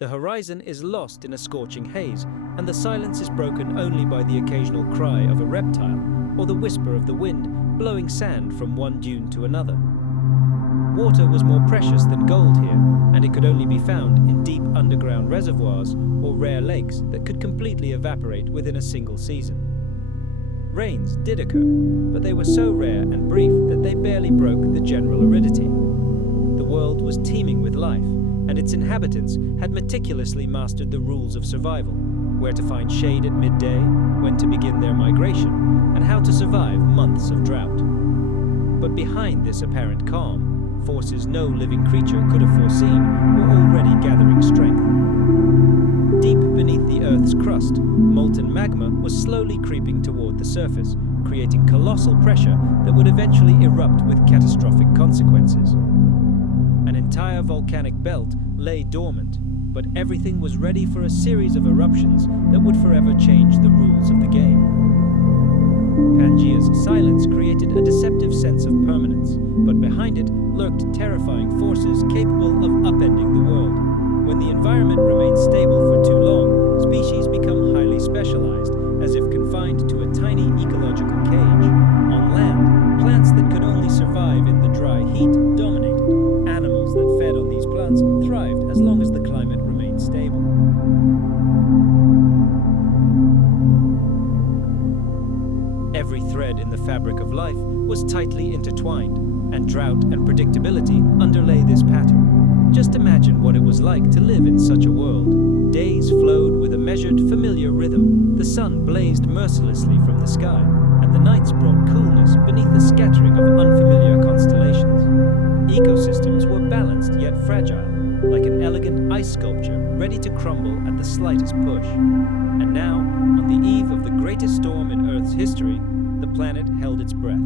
The horizon is lost in a scorching haze, and the silence is broken only by the occasional cry of a reptile or the whisper of the wind blowing sand from one dune to another. Water was more precious than gold here, and it could only be found in deep underground reservoirs or rare lakes that could completely evaporate within a single season. Rains did occur, but they were so rare and brief that they barely broke the general aridity. The world was teeming with life, and its inhabitants had meticulously mastered the rules of survival: where to find shade at midday, when to begin their migration, and how to survive months of drought. But behind this apparent calm, forces no living creature could have foreseen were already gathering strength. Deep beneath the Earth's crust, molten magma was slowly creeping toward the surface, creating colossal pressure that would eventually erupt with catastrophic consequences. An entire volcanic belt lay dormant, but everything was ready for a series of eruptions that would forever change the rules of the game. Pangaea's silence created a deceptive sense of permanence, but behind it lurked terrifying forces capable of upending the world. When the environment remains stable for too long, species become highly specialized, as if confined to a tiny ecological cage. On land, plants that could only survive in the dry heat dominated. Animals that fed on these plants thrived as long as the climate remained stable. Every thread in the fabric of life was tightly intertwined, and drought and predictability underlay this pattern. Just imagine what it was like to live in such a world. Days flowed with a measured, familiar rhythm. The sun blazed mercilessly from the sky, and the nights brought coolness beneath a scattering of unfamiliar constellations. Ecosystems were balanced yet fragile, like an elegant ice sculpture ready to crumble at the slightest push. And now, on the eve of the greatest storm in Earth's history, the planet held its breath.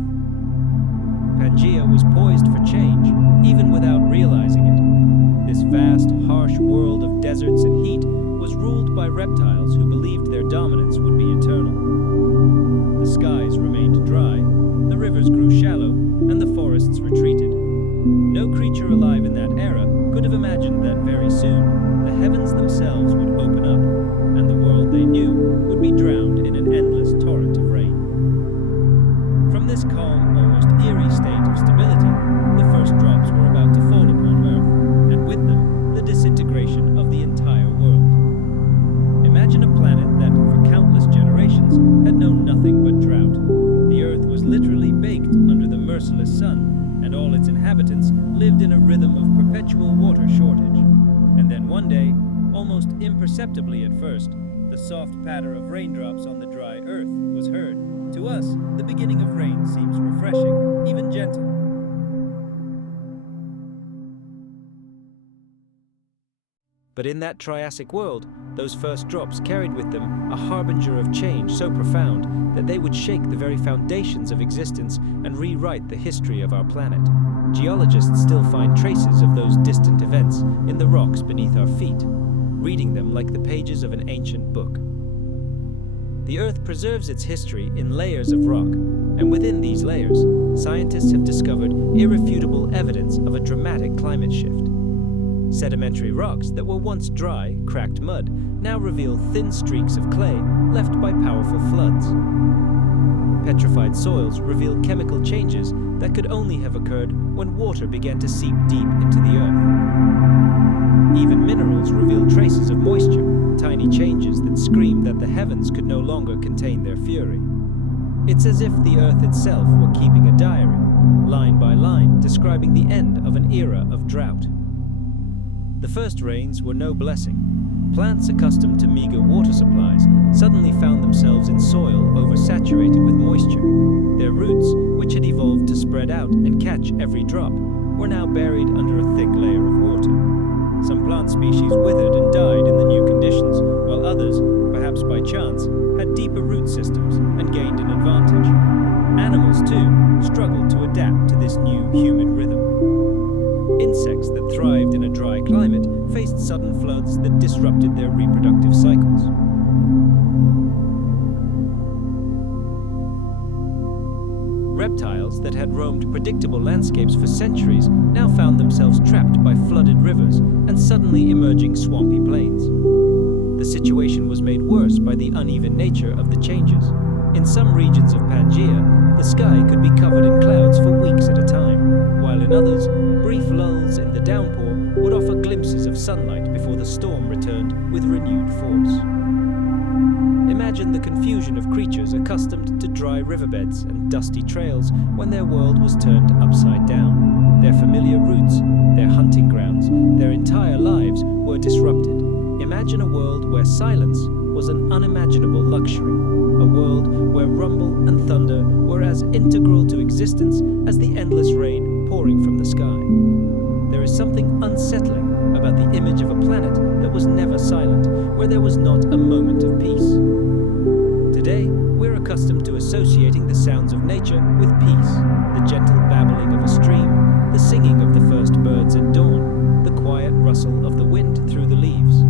Pangaea was poised for change, even without realizing it. This vast, harsh world of deserts and heat was ruled by reptiles who believed their dominance would be eternal. The skies remained dry, the rivers grew shallow, and the forests retreated. No creature alive in that era could have imagined that very soon the heavens themselves would open up, and the world they knew would be drowned in an endless torrent of rain. From this calm, almost eerie state of stability, the first drops were about to fall upon Earth, and with them, the disintegration of the entire world. Imagine a planet that, for countless generations, had known nothing but drought. The Earth was literally baked under the merciless sun, and all its inhabitants lived in a rhythm of perpetual water shortage. And then one day, almost imperceptibly at first, the soft patter of raindrops on the dry earth was heard. To us, the beginning of rain seems refreshing, even gentle. But in that Triassic world, those first drops carried with them a harbinger of change so profound that they would shake the very foundations of existence and rewrite the history of our planet. Geologists still find traces of those distant events in the rocks beneath our feet, reading them like the pages of an ancient book. The Earth preserves its history in layers of rock, and within these layers, scientists have discovered irrefutable evidence of a dramatic climate shift. Sedimentary rocks that were once dry, cracked mud now reveal thin streaks of clay left by powerful floods. Petrified soils reveal chemical changes that could only have occurred when water began to seep deep into the earth. Even minerals reveal traces of moisture, tiny changes that scream that the heavens could no longer contain their fury. It's as if the earth itself were keeping a diary, line by line, describing the end of an era of drought. The first rains were no blessing. Plants accustomed to meager water supplies suddenly found themselves in soil oversaturated with moisture. Their roots, which had evolved to spread out and catch every drop, were now buried under a thick layer of water. Some plant species withered and died in the new conditions, while others, perhaps by chance, had deeper root systems and gained an advantage. Animals, too, struggled to adapt to this new humid rhythm. Insects that thrived in a dry climate faced sudden floods that disrupted their reproductive cycles. Reptiles that had roamed predictable landscapes for centuries now found themselves trapped by flooded rivers and suddenly emerging swampy plains. The situation was made worse by the uneven nature of the changes. In some regions of Pangaea, the sky could be covered in clouds for weeks at a time, while in others, brief lulls in the downpour would offer glimpses of sunlight before the storm returned with renewed force. Imagine the confusion of creatures accustomed to dry riverbeds and dusty trails when their world was turned upside down. Their familiar routes, their hunting grounds, their entire lives were disrupted. Imagine a world where silence was an unimaginable luxury, a world where rumble and thunder were as integral to existence as the endless rain pouring from the sky. There is something unsettling about the image of a planet that was never silent, where there was not a moment of peace. Today, we're accustomed to associating the sounds of nature with peace, the gentle babbling of a stream, the singing of the first birds at dawn, the quiet rustle of the wind through the leaves.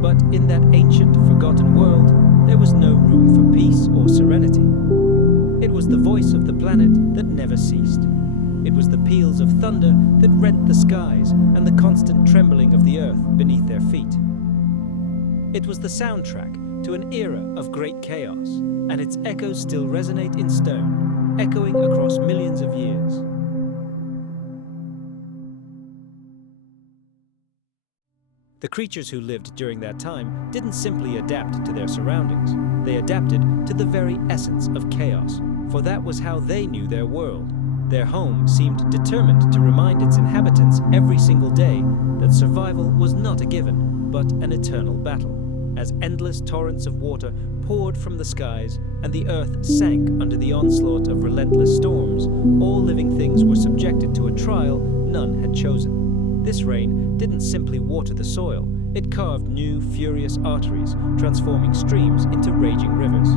But in that ancient, forgotten world, there was no room for peace or serenity. It was the voice of the planet that never ceased. It was the peals of thunder that rent the skies and the constant trembling of the earth beneath their feet. It was the soundtrack to an era of great chaos, and its echoes still resonate in stone, echoing across millions of years. The creatures who lived during that time didn't simply adapt to their surroundings. They adapted to the very essence of chaos, for that was how they knew their world. Their home seemed determined to remind its inhabitants every single day that survival was not a given, but an eternal battle. As endless torrents of water poured from the skies and the earth sank under the onslaught of relentless storms, all living things were subjected to a trial none had chosen. This rain didn't simply water the soil, it carved new, furious arteries, transforming streams into raging rivers.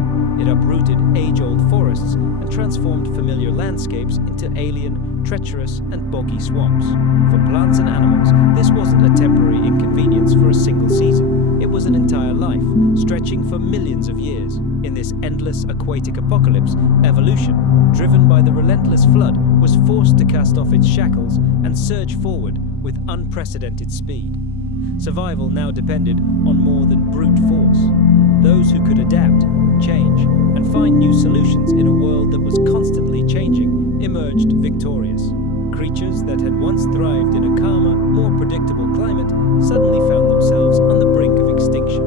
It uprooted age-old forests and transformed familiar landscapes into alien, treacherous, and boggy swamps. For plants and animals, this wasn't a temporary inconvenience for a single season. It was an entire life, stretching for millions of years. In this endless aquatic apocalypse, evolution, driven by the relentless flood, was forced to cast off its shackles and surge forward with unprecedented speed. Survival now depended on more than brute force. Those who could adapt, change, and find new solutions in a world that was constantly changing emerged victorious. Creatures that had once thrived in a calmer, more predictable climate suddenly found themselves on the brink of extinction.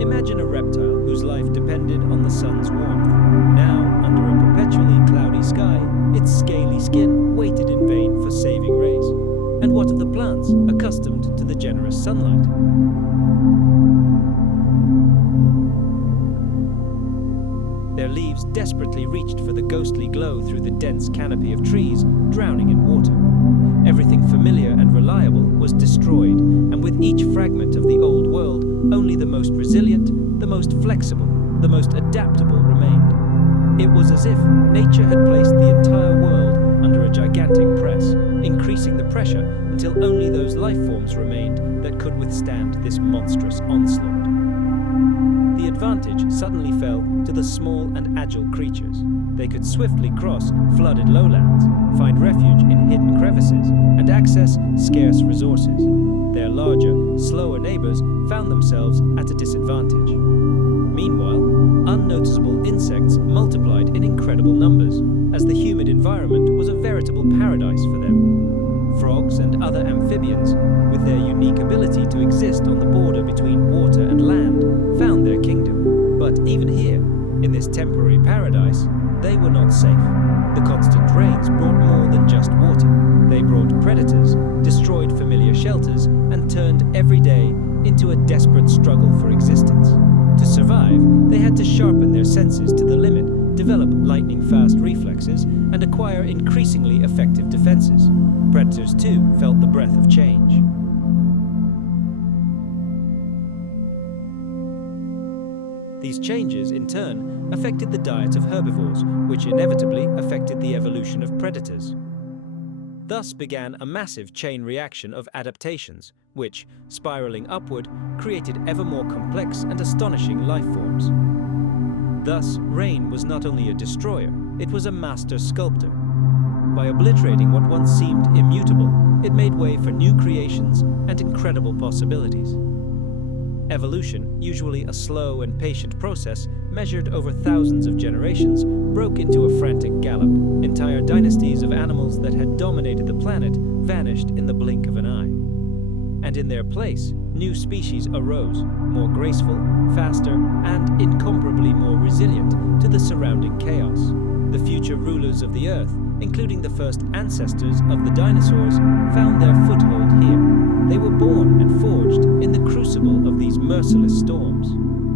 Imagine a reptile whose life depended on the sun's warmth. Now, under a perpetually cloudy sky, its scaly skin waited in vain for saving rays. And what of the plants, accustomed to the generous sunlight? Their leaves desperately reached for the ghostly glow through the dense canopy of trees, drowning in water. Everything familiar and reliable was destroyed, and with each fragment of the old world, only the most resilient, the most flexible, the most adaptable remained. It was as if nature had placed the entire world under a gigantic press, increasing the pressure until only those life forms remained that could withstand this monstrous onslaught. The advantage suddenly fell to the small and agile creatures. They could swiftly cross flooded lowlands, find refuge in hidden crevices, and access scarce resources. Their larger, slower neighbors found themselves at a disadvantage. Meanwhile, unnoticeable insects multiplied in incredible numbers, as the humid environment was a veritable paradise for them. Frogs and other amphibians, with their unique ability to exist on the border between water and land, found their kingdom. But even here, in this temporary paradise, they were not safe. The constant rains brought more than just water. They brought predators, destroyed familiar shelters, and turned every day into a desperate struggle for existence. To survive, they had to sharpen their senses to the limit, develop lightning-fast reflexes, and acquire increasingly effective defenses. Predators, too, felt the breath of change. These changes, in turn, affected the diet of herbivores, which inevitably affected the evolution of predators. Thus began a massive chain reaction of adaptations, which, spiraling upward, created ever more complex and astonishing life forms. Thus, rain was not only a destroyer, it was a master sculptor. By obliterating what once seemed immutable, it made way for new creations and incredible possibilities. Evolution, usually a slow and patient process measured over thousands of generations, broke into a frantic gallop. Entire dynasties of animals that had dominated the planet vanished in the blink of an eye. And in their place, new species arose, more graceful, faster, and incomparably more resilient to the surrounding chaos. The future rulers of the Earth, including the first ancestors of the dinosaurs, found their foothold here. They were born and forged in the crucible of these merciless storms.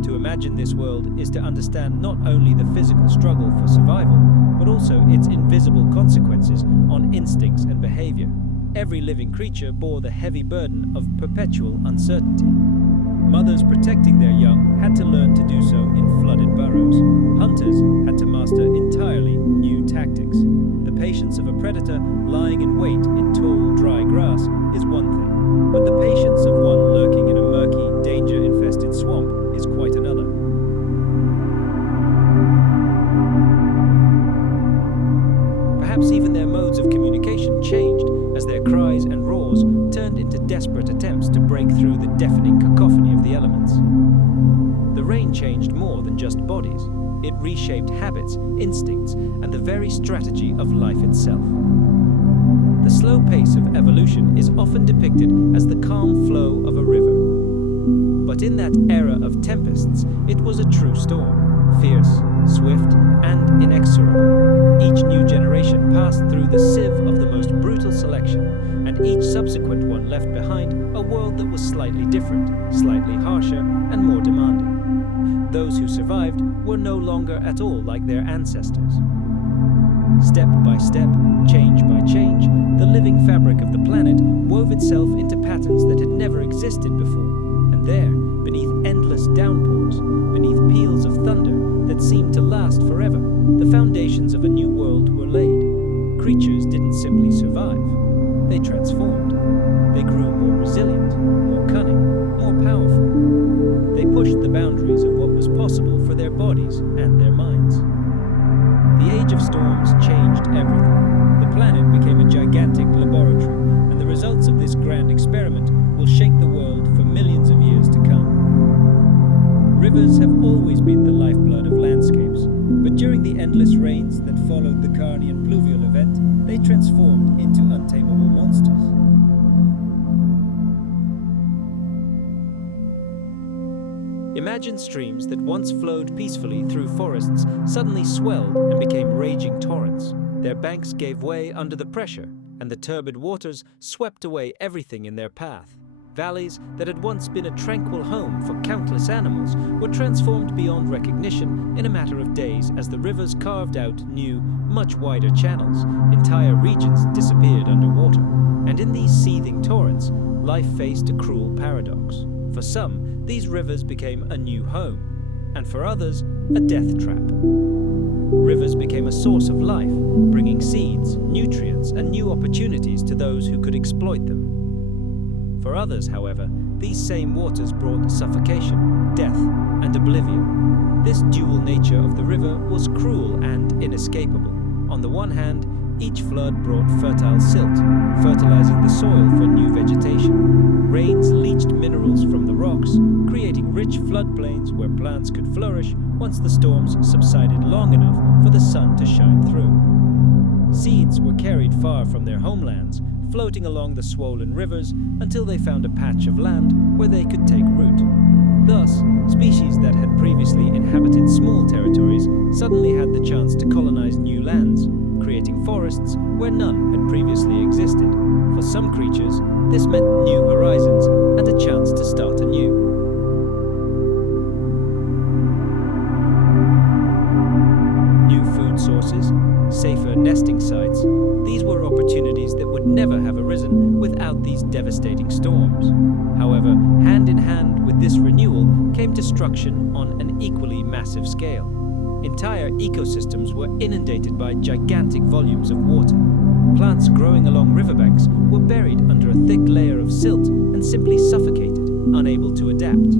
To imagine this world is to understand not only the physical struggle for survival, but also its invisible consequences on instincts and behavior. Every living creature bore the heavy burden of perpetual uncertainty. Mothers protecting their young had to learn to do so in flooded burrows. Hunters had to master entirely new tactics. The patience of a predator lying in wait in tall, dry grass is one thing, but the patience of one lurking in a murky, danger-infested swamp is quite another. Perhaps even their modes of communication changed as their cries and roars turned into desperate attempts to break through the deafening cacophony of the elements. The rain changed more than just bodies. It reshaped habits, instincts, and the very strategy of life itself. The slow pace of evolution is often depicted as the calm flow of a river. But in that era of tempests, it was a true storm, fierce, swift, and inexorable. Each new generation passed through the sieve of the most brutal selection, and each subsequent one left behind a world that was slightly different, slightly harsher, and more demanding. Those who survived were no longer at all like their ancestors. Step by step, change by change, the living fabric of the planet wove itself into patterns that had never existed before, and there, beneath endless downpours, beneath peals of thunder that seemed to last forever, the foundations of a new world were laid. Creatures didn't simply survive, they transformed. They grew more resilient, more cunning, more powerful. They pushed the boundaries of what was possible for their bodies and their minds. The age of storms changed everything. The planet became a gigantic laboratory, and the results of this grand experiment will shake the world for millions of years to come. Rivers have always been the lifeblood of landscapes, but during the endless rains that followed the Carnian Pluvial event, they transformed into untamable monsters. Imagine streams that once flowed peacefully through forests suddenly swelled and became raging torrents. Their banks gave way under the pressure, and the turbid waters swept away everything in their path. Valleys that had once been a tranquil home for countless animals were transformed beyond recognition in a matter of days as the rivers carved out new, much wider channels. Entire regions disappeared underwater, and in these seething torrents, life faced a cruel paradox. For some, these rivers became a new home, and for others, a death trap. Rivers became a source of life, bringing seeds, nutrients, and new opportunities to those who could exploit them. For others, however, these same waters brought suffocation, death, and oblivion. This dual nature of the river was cruel and inescapable. On the one hand, each flood brought fertile silt, fertilizing the soil for new vegetation. Rains leached minerals from the rocks, creating rich floodplains where plants could flourish once the storms subsided long enough for the sun to shine through. Seeds were carried far from their homelands, floating along the swollen rivers until they found a patch of land where they could take root. Thus, species that had previously inhabited small territories suddenly had the chance to colonize new lands, creating forests where none had previously existed. For some creatures, this meant new horizons and a chance to start anew. New food sources, safer nesting sites, these were opportunities that would never have arisen without these devastating storms. However, hand in hand with this renewal came destruction on an equally massive scale. Entire ecosystems were inundated by gigantic volumes of water. Plants growing along riverbanks were buried under a thick layer of silt and simply suffocated, unable to adapt.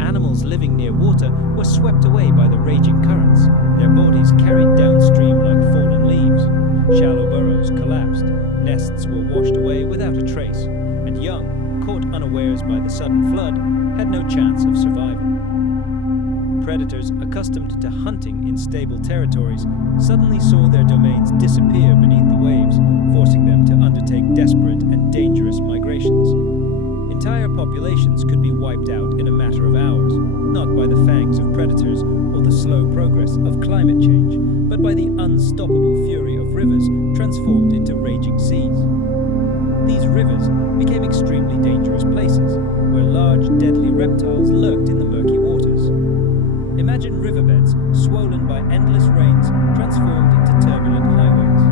Animals living near water were swept away by the raging currents, their bodies carried downstream like leaves. Shallow burrows collapsed, nests were washed away without a trace, and young, caught unawares by the sudden flood, had no chance of survival. Predators accustomed to hunting in stable territories suddenly saw their domains disappear beneath the waves, forcing them to undertake desperate and dangerous migrations. Entire populations could be wiped out in a matter of hours, not by the fangs of predators or the slow progress of climate change, but by the unstoppable fury of rivers transformed into raging seas. These rivers became extremely dangerous places, where large, deadly reptiles lurked in the murky waters. Imagine riverbeds swollen by endless rains transformed into turbulent highways.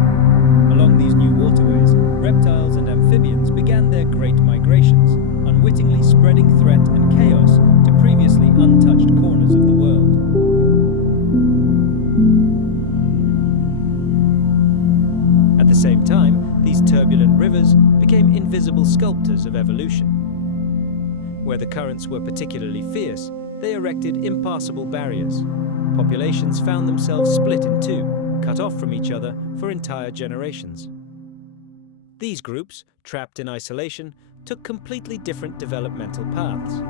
Along these new waterways, reptiles and amphibians began their great migrations, unwittingly spreading threat and chaos to previously untouched corners of the world. At the same time, these turbulent rivers became invisible sculptors of evolution. Where the currents were particularly fierce, they erected impassable barriers. Populations found themselves split in two, cut off from each other for entire generations. These groups, trapped in isolation, took completely different developmental paths.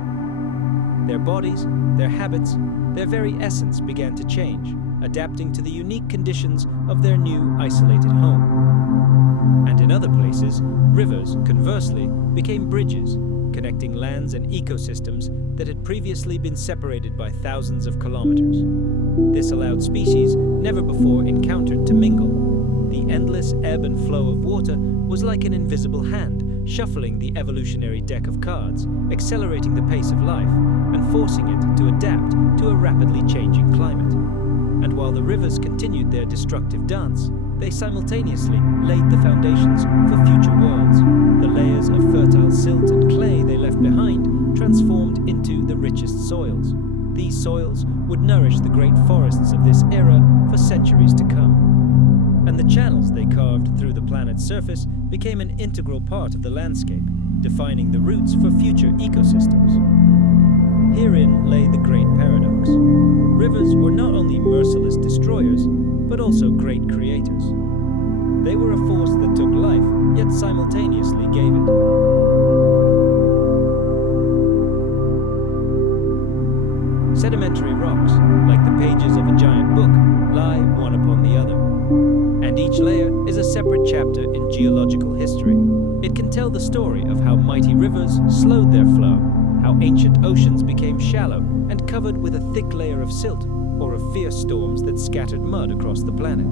Their bodies, their habits, their very essence began to change, adapting to the unique conditions of their new isolated home. And in other places, rivers, conversely, became bridges, connecting lands and ecosystems that had previously been separated by thousands of kilometers. This allowed species never before encountered to mingle. The endless ebb and flow of water was like an invisible hand, shuffling the evolutionary deck of cards, accelerating the pace of life, and forcing it to adapt to a rapidly changing climate. And while the rivers continued their destructive dance, they simultaneously laid the foundations for future worlds. The layers of fertile silt and clay they left behind transformed into the richest soils. These soils would nourish the great forests of this era for centuries to come. And the channels they carved through the planet's surface became an integral part of the landscape, defining the routes for future ecosystems. Herein lay the great paradox. Rivers were not only merciless destroyers, but also great creators. They were a force that took life, yet simultaneously gave it. Sedimentary rocks, like the pages of a giant book, lie one upon the other. And each layer is a separate chapter in geological history. It can tell the story of how mighty rivers slowed their flow, how ancient oceans became shallow and covered with a thick layer of silt, or of fierce storms that scattered mud across the planet.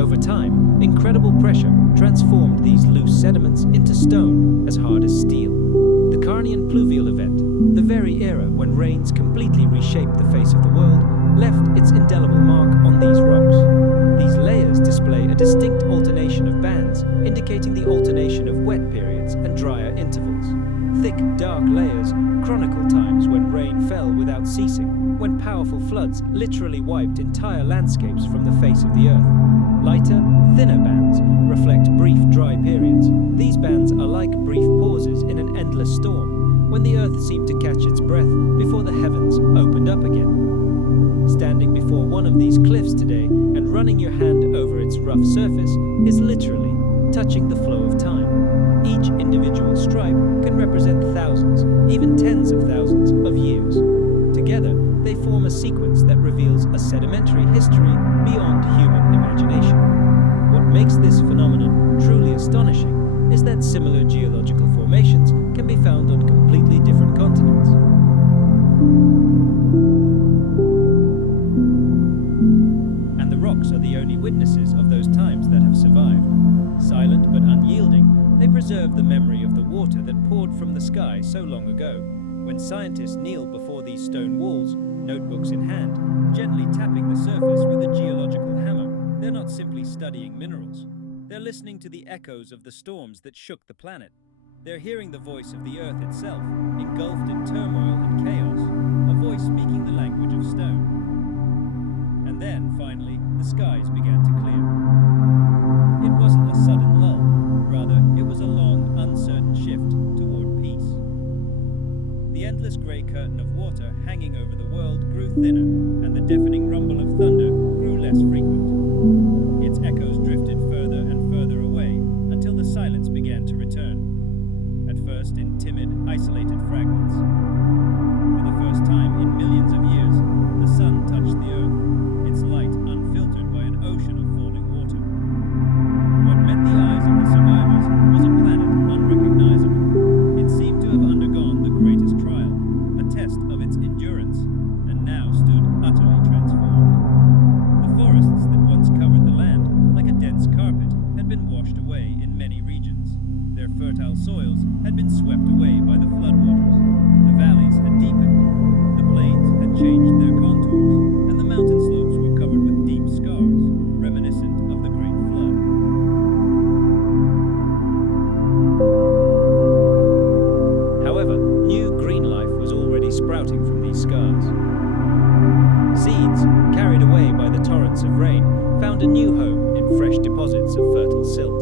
Over time, incredible pressure transformed these loose sediments into stone as hard as steel. The Carnian Pluvial event, the very era when rains completely reshaped the face of the world, left its indelible mark on these rocks. These layers display a distinct alternation of bands, indicating the alternation of wet periods and drier intervals. Thick, dark layers chronicle times when rain fell without ceasing, when powerful floods literally wiped entire landscapes from the face of the earth. Lighter, thinner bands reflect brief, dry periods. These bands are like brief pauses in an endless storm, when the earth seemed to catch its breath before the heavens opened up again. Standing before one of these cliffs today and running your hand over its rough surface is literally touching the flow of time. Each individual stripe can represent thousands, even tens of thousands of years. Together, they form a sequence that reveals a sedimentary history beyond human imagination. What makes this phenomenon truly astonishing is that similar geological formations can be found on completely different continents. And the rocks are the only witnesses of those times that have survived. Silent but unyielding, they preserve the memory of the water that poured from the sky so long ago. When scientists kneel before these stone walls, notebooks in hand, gently tapping the surface with a geological hammer, they're not simply studying minerals. They're listening to the echoes of the storms that shook the planet. They're hearing the voice of the earth itself, engulfed in turmoil and chaos, a voice speaking the language of stone. And then, finally, the skies began to clear. It wasn't a sudden lull, rather, it was a long, uncertain shift toward peace. The endless grey curtain of water hanging over the world grew thinner, and the deafening rumble of thunder grew less frequent. Its echoes drifted isolated fragments. For the first time in millions of years, the sun touched the Earth, its light unfiltered by an ocean of falling water. What met the eyes of the survivors was a planet unrecognizable. It seemed to have undergone the greatest trial, a test of its endurance, and now stood utterly transformed. The forests that once covered the land like a dense carpet had been washed away in many regions. Their fertile soils had been swept away by the floodwaters. The valleys had deepened, the plains had changed their contours, and the mountain slopes were covered with deep scars, reminiscent of the Great Flood. However, new green life was already sprouting from these scars. Seeds, carried away by the torrents of rain, found a new home in fresh deposits of fertile silt.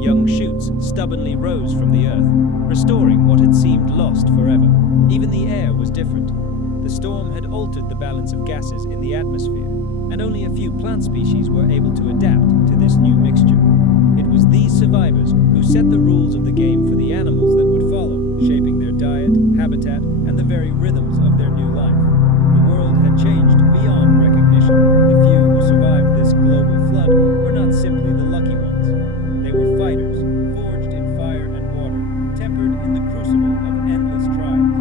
Young shoots stubbornly rose from the earth, restoring what had seemed lost forever. Even the air was different. The storm had altered the balance of gases in the atmosphere, and only a few plant species were able to adapt to this new mixture. It was these survivors who set the rules of the game for the animals that would follow, shaping their diet, habitat, and the very rhythms of their new life. The world had changed beyond recognition. The few who survived this global flood were not simply the lucky ones. They were fighters, forged in fire and water, tempered in the crucible of endless trials.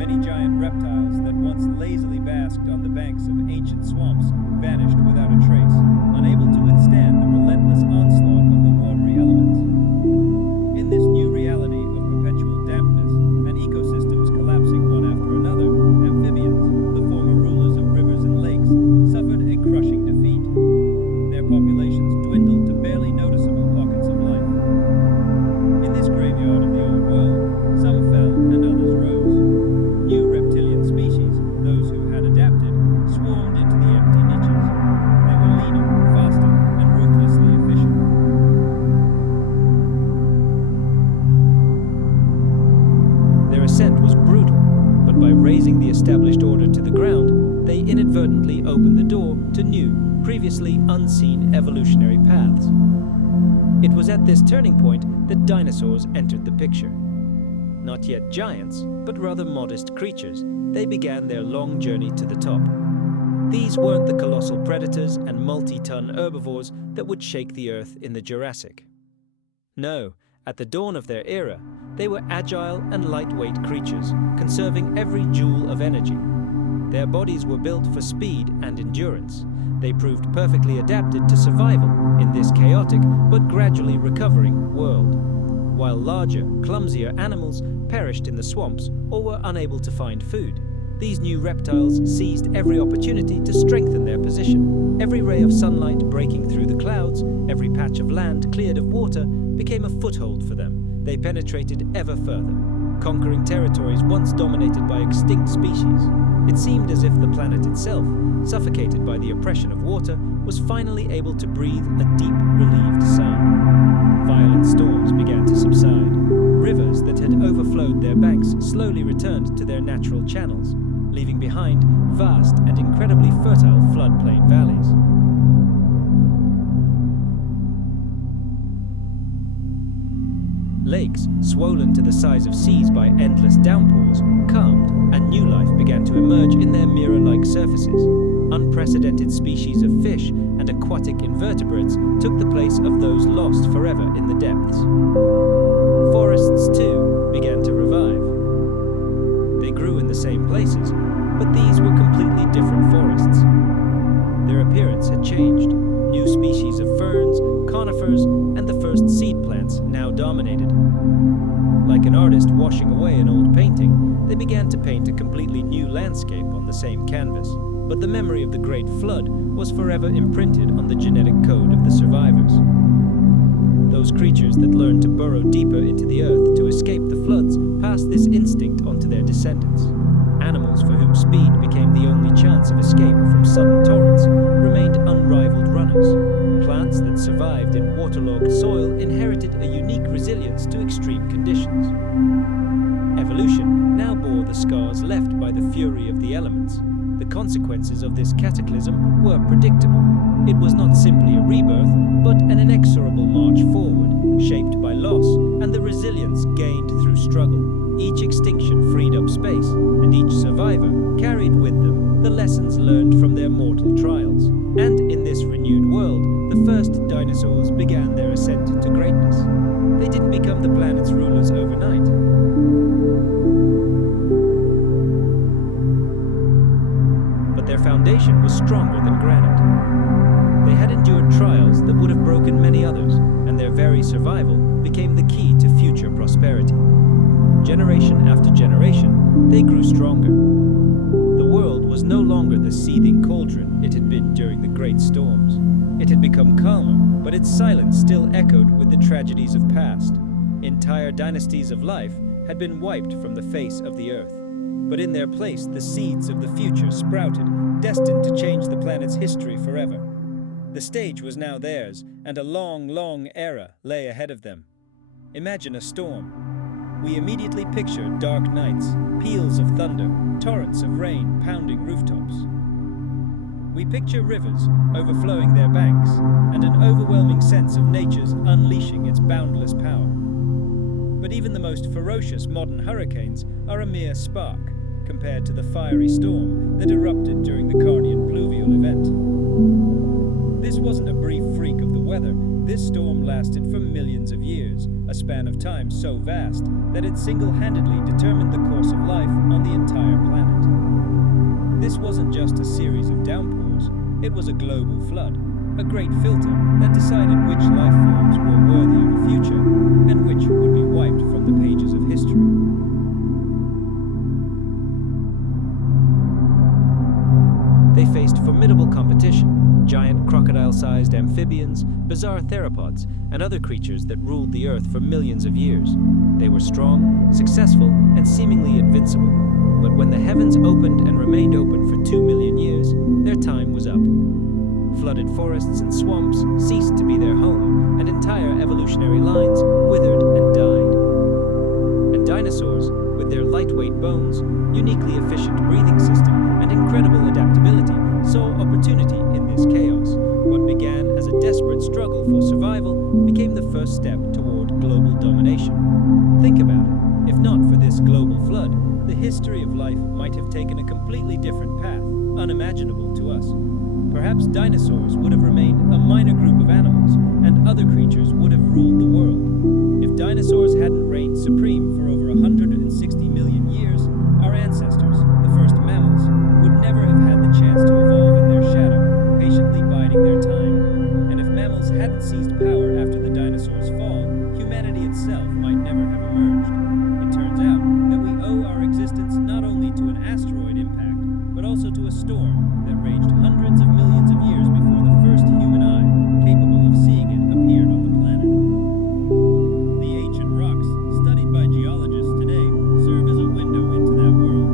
Many giant reptiles that once lazily basked on the banks of ancient swamps vanished without a trace, unable to withstand the relentless onslaught of the watery elements. In this new reality of perpetual dampness and ecosystems collapsing one after another, amphibians, the former rulers of rivers and lakes, suffered a crushing defeat. Their populations dwindled to barely noticeable pockets of life. In this graveyard of the old world, some fell and others rose. New reptilian species, those who had adapted, swarmed into the empty niches. They were leaner, faster, and ruthlessly efficient. Their ascent was brutal, but by razing the established order to the ground, they inadvertently opened the door to new, previously unseen evolutionary paths. It was at this turning point that dinosaurs entered the picture. Not yet giants, but rather modest creatures, they began their long journey to the top. These weren't the colossal predators and multi-ton herbivores that would shake the Earth in the Jurassic. No, at the dawn of their era, they were agile and lightweight creatures, conserving every joule of energy. Their bodies were built for speed and endurance. They proved perfectly adapted to survival in this chaotic but gradually recovering world, while larger, clumsier animals perished in the swamps or were unable to find food. These new reptiles seized every opportunity to strengthen their position. Every ray of sunlight breaking through the clouds, every patch of land cleared of water, became a foothold for them. They penetrated ever further, conquering territories once dominated by extinct species. It seemed as if the planet itself, suffocated by the oppression of water, was finally able to breathe a deep, relieved sigh. Violent storms began to subside. Rivers that had overflowed their banks slowly returned to their natural channels, leaving behind vast and incredibly fertile floodplain valleys. Lakes, swollen to the size of seas by endless downpours, calmed, and new life began to emerge in their mirror-like surfaces. Unprecedented species of fish and aquatic invertebrates took the place of those lost forever in the depths. Forests, too, began to revive. They grew in the same places, but these were completely different forests. Their appearance had changed. New species of ferns, conifers, and the first seed plants now dominated. Like an artist washing away an old painting, they began to paint a completely new landscape on the same canvas. But the memory of the Great Flood was forever imprinted on the genetic code of the survivors. Those creatures that learned to burrow deeper into the earth to escape the floods passed this instinct onto their descendants. Animals for whom speed became the only chance of escape from sudden torrents remained unrivaled runners. Plants that survived in waterlogged soil inherited a unique resilience to extreme conditions. Evolution now bore the scars left by the fury of the elements. The consequences of this cataclysm were predictable. It was not simply a rebirth, but an inexorable march forward, shaped by loss and the resilience gained through struggle. Each extinction freed up space, and each survivor carried with them the lessons learned from their mortal trials. And in this renewed world, the first dinosaurs began their ascent to greatness. They didn't become the planet's rulers overnight. But their foundation was stronger than granite. They had endured trials that would have broken many others, and their very survival became the key to future prosperity. Generation after generation, they grew stronger. The world was no longer the seething cauldron it had been during the great storms. It had become calmer, but its silence still echoed with the tragedies of past. Entire dynasties of life had been wiped from the face of the earth. But in their place, the seeds of the future sprouted, destined to change the planet's history forever. The stage was now theirs, and a long, long era lay ahead of them. Imagine a storm. We immediately picture dark nights, peals of thunder, torrents of rain pounding rooftops. We picture rivers overflowing their banks, and an overwhelming sense of nature's unleashing its boundless power. But even the most ferocious modern hurricanes are a mere spark compared to the fiery storm that erupted during the Carnian Pluvial event. This wasn't a brief freak of the weather. This storm lasted for millions of years, a span of time so vast that it single-handedly determined the course of life on the entire planet. This wasn't just a series of downpours, it was a global flood, a great filter that decided which life forms were worthy of a future and which would be wiped from the pages of history. They faced formidable competition. Giant crocodile-sized amphibians, bizarre theropods, and other creatures that ruled the Earth for millions of years. They were strong, successful, and seemingly invincible. But when the heavens opened and remained open for 2 million years, their time was up. Flooded forests and swamps ceased to be their home, and entire evolutionary lines withered and died. And dinosaurs, with their lightweight bones, uniquely efficient breathing system, and incredible adaptability, saw opportunity in this chaos. What began as a desperate struggle for survival became the first step toward global domination. Think about it. If not for this global flood, the history of life might have taken a completely different path, unimaginable to us. Perhaps dinosaurs would have remained a minor group of animals, and other creatures would have ruled the world. If dinosaurs hadn't reigned supreme for over 160 million years, our ancestors, the first mammals, would never have had the chance to evolve in their shadow, patiently biding their time. And if mammals hadn't seized power after the dinosaurs' fall, humanity itself might never have emerged. It turns out that we owe our existence not only to an asteroid impact, but also to a storm that raged hundreds of millions of years before the first human eye, capable of seeing it, appeared on the planet. The ancient rocks, studied by geologists today, serve as a window into that world.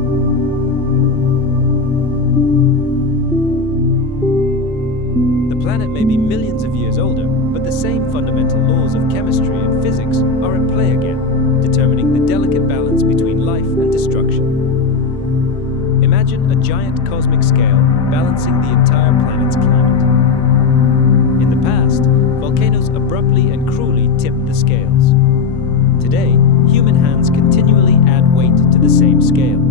The planet may be millions of years older, but the same fundamental laws of chemistry and physics are at play again, determining the delicate balance between life and destruction. Imagine a giant cosmic scale balancing the entire planet's climate. In the past, volcanoes abruptly and cruelly tipped the scales. Today, human hands continually add weight to the same scale.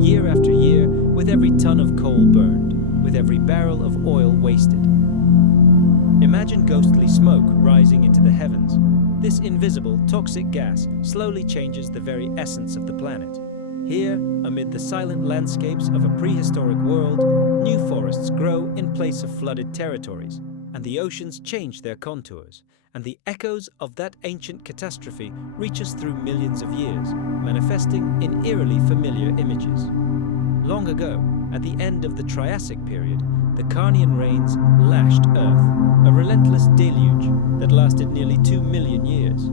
Year after year, with every ton of coal burned, with every barrel of oil wasted. Imagine ghostly smoke rising into the heavens. This invisible, toxic gas slowly changes the very essence of the planet. Here, amid the silent landscapes of a prehistoric world, new forests grow in place of flooded territories, and the oceans change their contours, and the echoes of that ancient catastrophe reach us through millions of years, manifesting in eerily familiar images. Long ago, at the end of the Triassic period, the Carnian rains lashed Earth, a relentless deluge that lasted nearly 2 million years.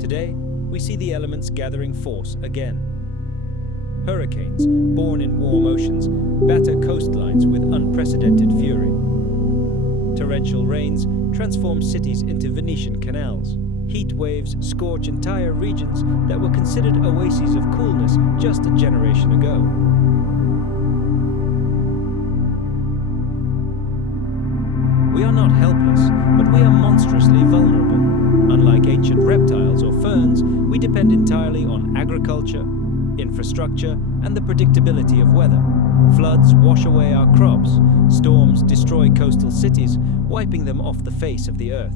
Today, we see the elements gathering force again. Hurricanes, born in warm oceans, batter coastlines with unprecedented fury. Torrential rains transform cities into Venetian canals. Heat waves scorch entire regions that were considered oases of coolness just a generation ago. We are not helpless, but we are monstrously vulnerable. Unlike ancient reptiles or ferns, we depend entirely entirely on agriculture, infrastructure, and the predictability of weather. Floods wash away our crops, storms destroy coastal cities, wiping them off the face of the earth.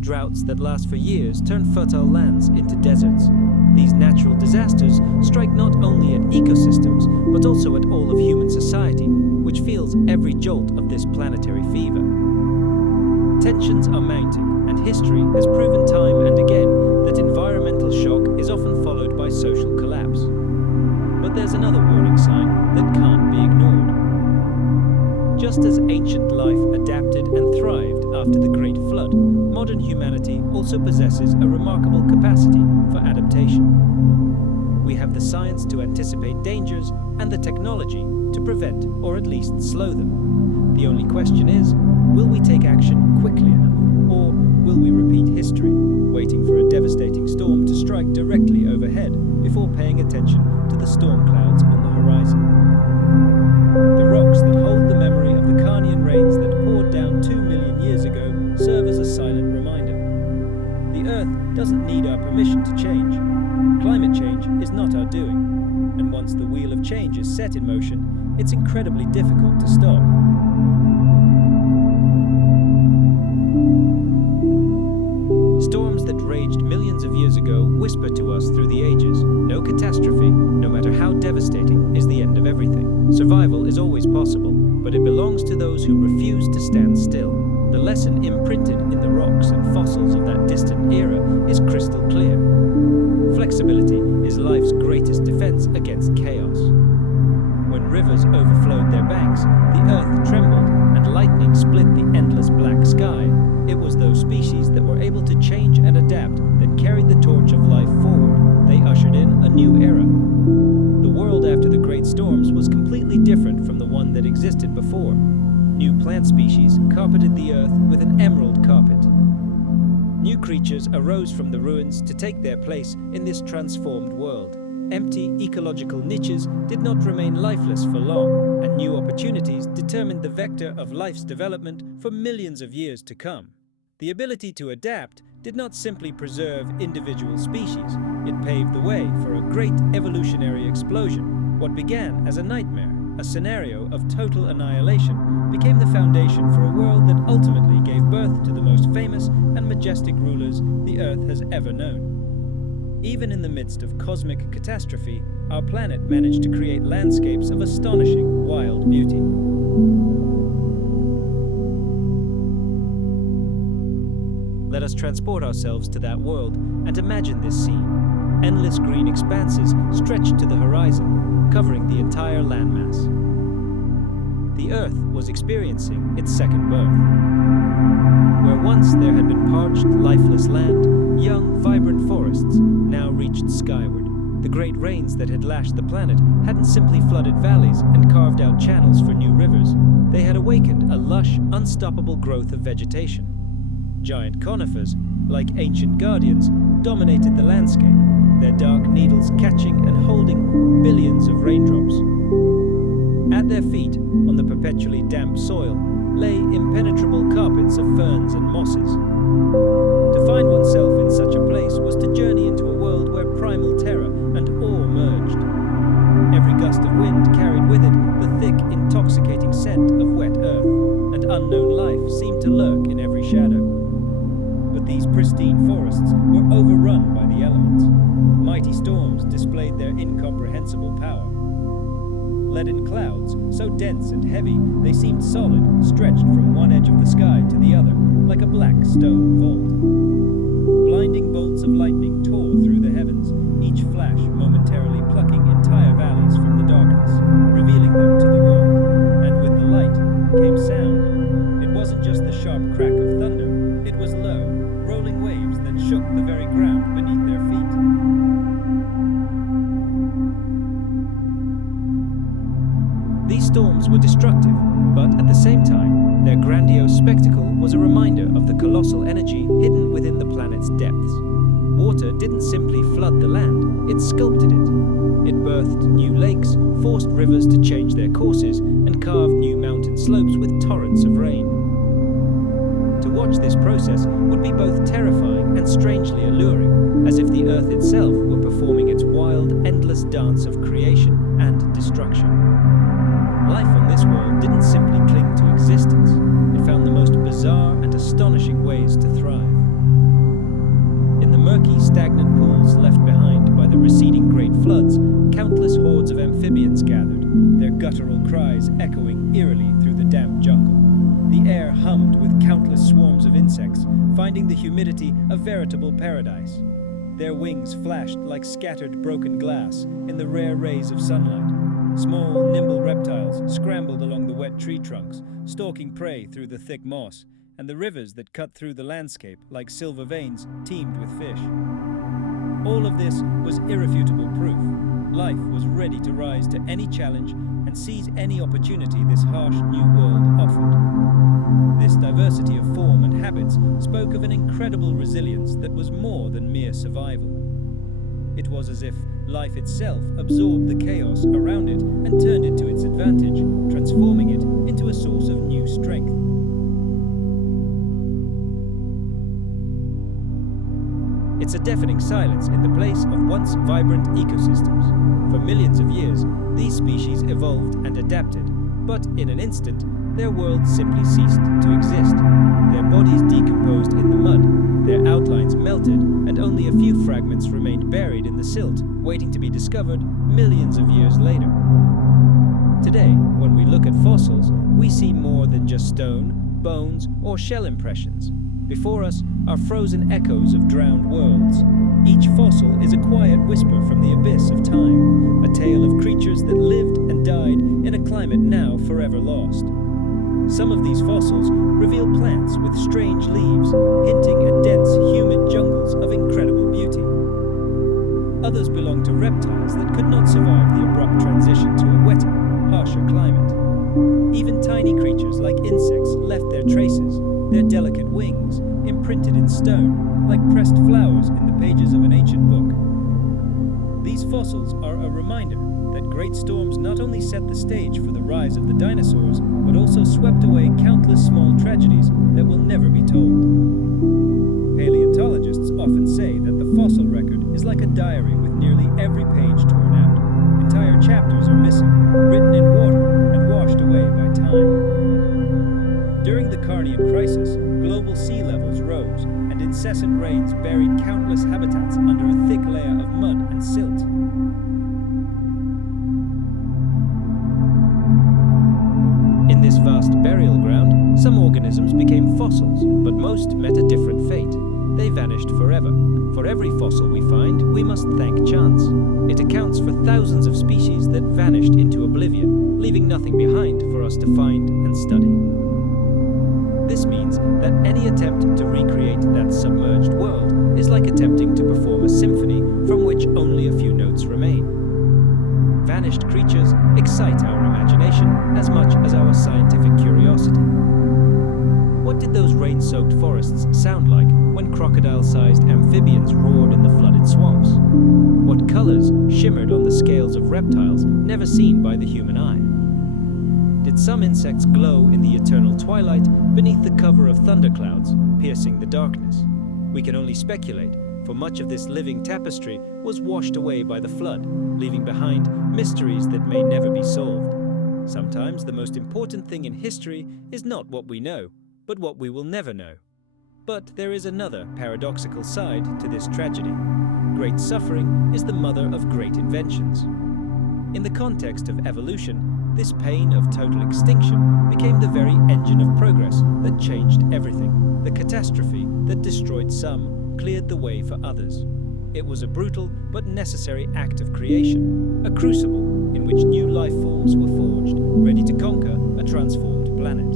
Droughts that last for years turn fertile lands into deserts. These natural disasters strike not only at ecosystems, but also at all of human society, which feels every jolt of this planetary fever. Tensions are mounting, and history has proven time and again that environmental shock is often followed by social collapse. But there's another warning sign that can't be ignored. Just as ancient life adapted and thrived after the Great Flood, modern humanity also possesses a remarkable capacity for adaptation. We have the science to anticipate dangers and the technology to prevent or at least slow them. The only question is, will we take action quickly enough, or will we repeat history, waiting for a devastating storm to strike directly overhead before paying attention to the storm clouds on the horizon? The rocks that hold the memory of the Carnian rains that poured down 2 million years ago serve as a silent reminder. The Earth doesn't need our permission to change. Climate change is not our doing, and once the wheel of change is set in motion, it's incredibly difficult to stop. Storms that raged millions of years ago whisper to us through the ages. No catastrophe, no matter how devastating, is the end of everything. Survival is always possible, but it belongs to those who refuse to stand still. The lesson imprinted in the rocks and fossils of that distant era is crystal clear. Flexibility is life's greatest defense against chaos. When rivers overflowed their banks, the earth trembled and lightning split the endless black sky. It was those species that were able to change and adapt that carried the torch of life forward. They ushered in a new era. The world after the great storms was completely different from the one that existed before. New plant species carpeted the earth with an emerald carpet. New creatures arose from the ruins to take their place in this transformed world. Empty ecological niches did not remain lifeless for long, and new opportunities determined the vector of life's development for millions of years to come. The ability to adapt did not simply preserve individual species, it paved the way for a great evolutionary explosion. What began as a nightmare, a scenario of total annihilation, became the foundation for a world that ultimately gave birth to the most famous and majestic rulers the Earth has ever known. Even in the midst of cosmic catastrophe, our planet managed to create landscapes of astonishing, wild beauty. Let us transport ourselves to that world and imagine this scene. Endless green expanses stretched to the horizon, covering the entire landmass. The Earth was experiencing its second birth. Where once there had been parched, lifeless land, young, vibrant forests now reached skyward. The great rains that had lashed the planet hadn't simply flooded valleys and carved out channels for new rivers. They had awakened a lush, unstoppable growth of vegetation. Giant conifers, like ancient guardians, dominated the landscape, their dark needles catching and holding billions of raindrops. At their feet, on the perpetually damp soil, lay impenetrable carpets of ferns and mosses. To find oneself in such a place was to journey into a world where primal terror and awe merged. Every gust of wind carried with it the thick, intoxicating scent of wet earth, and unknown life seemed to lurk in every shadow. But these pristine forests were overrun by the elements. Mighty storms displayed their incomprehensible power. Leaden clouds, so dense and heavy they seemed solid, stretched from one edge of the sky to the other, like a black stone vault. Blinding bolts of lightning tore through the heavens, each flash momentarily plucking entire valleys from the darkness, revealing them to the world. And with the light came sound. It wasn't just the sharp crack of thunder, it was low, rolling waves that shook the very ground beneath their feet. These storms were destructive, but at the same time, their grandiose spectacle was a reminder of the colossal energy hidden within the planet's depths. Water didn't simply flood the land, it sculpted it. It birthed new lakes, forced rivers to change their courses, and carved new mountain slopes with torrents of rain. To watch this process would be both terrifying and strangely alluring, as if the Earth itself were performing its wild, endless dance of creation and destruction. Life on this world didn't simply cling to existence, it found the most bizarre and astonishing ways to thrive. In the murky, stagnant pools left behind by the receding great floods, countless hordes of amphibians gathered, their guttural cries echoing eerily through the damp jungle. The air hummed with countless swarms of insects, finding the humidity a veritable paradise. Their wings flashed like scattered broken glass in the rare rays of sunlight. Small, nimble reptiles scrambled along the wet tree trunks, stalking prey through the thick moss, and the rivers that cut through the landscape like silver veins teemed with fish. All of this was irrefutable proof. Life was ready to rise to any challenge and seize any opportunity this harsh new world offered. This diversity of form and habits spoke of an incredible resilience that was more than mere survival. It was as if life itself absorbed the chaos around it and turned it to its advantage, transforming it into a source of new strength. It's a deafening silence in the place of once vibrant ecosystems. For millions of years, these species evolved and adapted, but in an instant, their world simply ceased to exist. Their bodies decomposed in the mud, their outlines melted, and only a few fragments remained buried in the silt, waiting to be discovered millions of years later. Today, when we look at fossils, we see more than just stone, bones, or shell impressions. Before us are frozen echoes of drowned worlds. Each fossil is a quiet whisper from the abyss of time, a tale of creatures that lived and died in a climate now forever lost. Some of these fossils reveal plants with strange leaves, hinting at dense, humid jungles of incredible beauty. Others belong to reptiles that could not survive the abrupt transition to a wetter, harsher climate. Even tiny creatures like insects left their traces, their delicate wings imprinted in stone, like pressed flowers in the pages of an ancient book. These fossils are a reminder that great storms not only set the stage for the rise of the dinosaurs, but also swept away countless small tragedies that will never be told. Paleontologists often say that the fossil record is like a diary with nearly every page torn out. Entire chapters are missing, written in water and washed away by time. During the Carnian crisis, global sea levels rose, and incessant rains buried countless habitats under a thick layer of mud and silt. In this vast burial ground, some organisms became fossils, but most met a different fate. They vanished forever. For every fossil we find, we must thank chance. It accounts for thousands of species that vanished into oblivion, leaving nothing behind for us to find and study. This means that any attempt to recreate that submerged world is like attempting to perform a symphony from which only a few notes remain. Vanished creatures excite our imagination as much as our scientific curiosity. What did those rain-soaked forests sound like when crocodile-sized amphibians roared in the flooded swamps? What colors shimmered on the scales of reptiles never seen by the human eye? Did some insects glow in the eternal twilight beneath the cover of thunderclouds, piercing the darkness? We can only speculate, for much of this living tapestry was washed away by the flood, leaving behind mysteries that may never be solved. Sometimes the most important thing in history is not what we know, but what we will never know. But there is another paradoxical side to this tragedy. Great suffering is the mother of great inventions. In the context of evolution, this pain of total extinction became the very engine of progress that changed everything. The catastrophe that destroyed some cleared the way for others. It was a brutal but necessary act of creation, a crucible in which new life forms were forged, ready to conquer a transformed planet.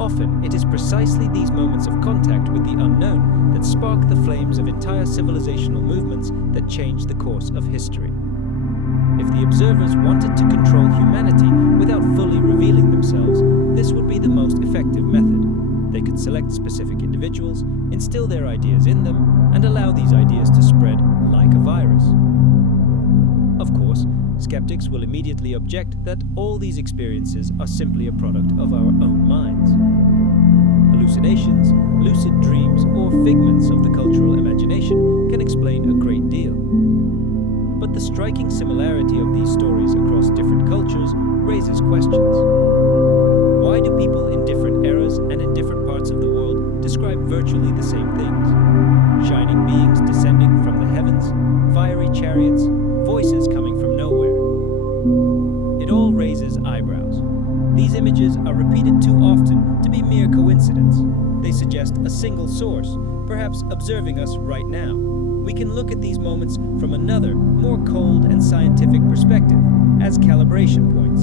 Often, it is precisely these moments of contact with the unknown that spark the flames of entire civilizational movements that change the course of history. If the observers wanted to control humanity without fully revealing themselves, this would be the most effective method. They could select specific individuals, instill their ideas in them, and allow these ideas to spread like a virus. Of course, Skeptics will immediately object that all these experiences are simply a product of our own minds. Hallucinations, lucid dreams, or figments of the cultural imagination can explain a great deal. But the striking similarity of these stories across different cultures raises questions. Why do people in different eras and in different parts of the world describe virtually the same things? Shining beings descending from the heavens, fiery chariots, voices coming from nowhere. It all raises eyebrows. These images are repeated too often to be mere coincidence. They suggest a single source, perhaps observing us right now. We can look at these moments from another, more cold and scientific perspective, as calibration points.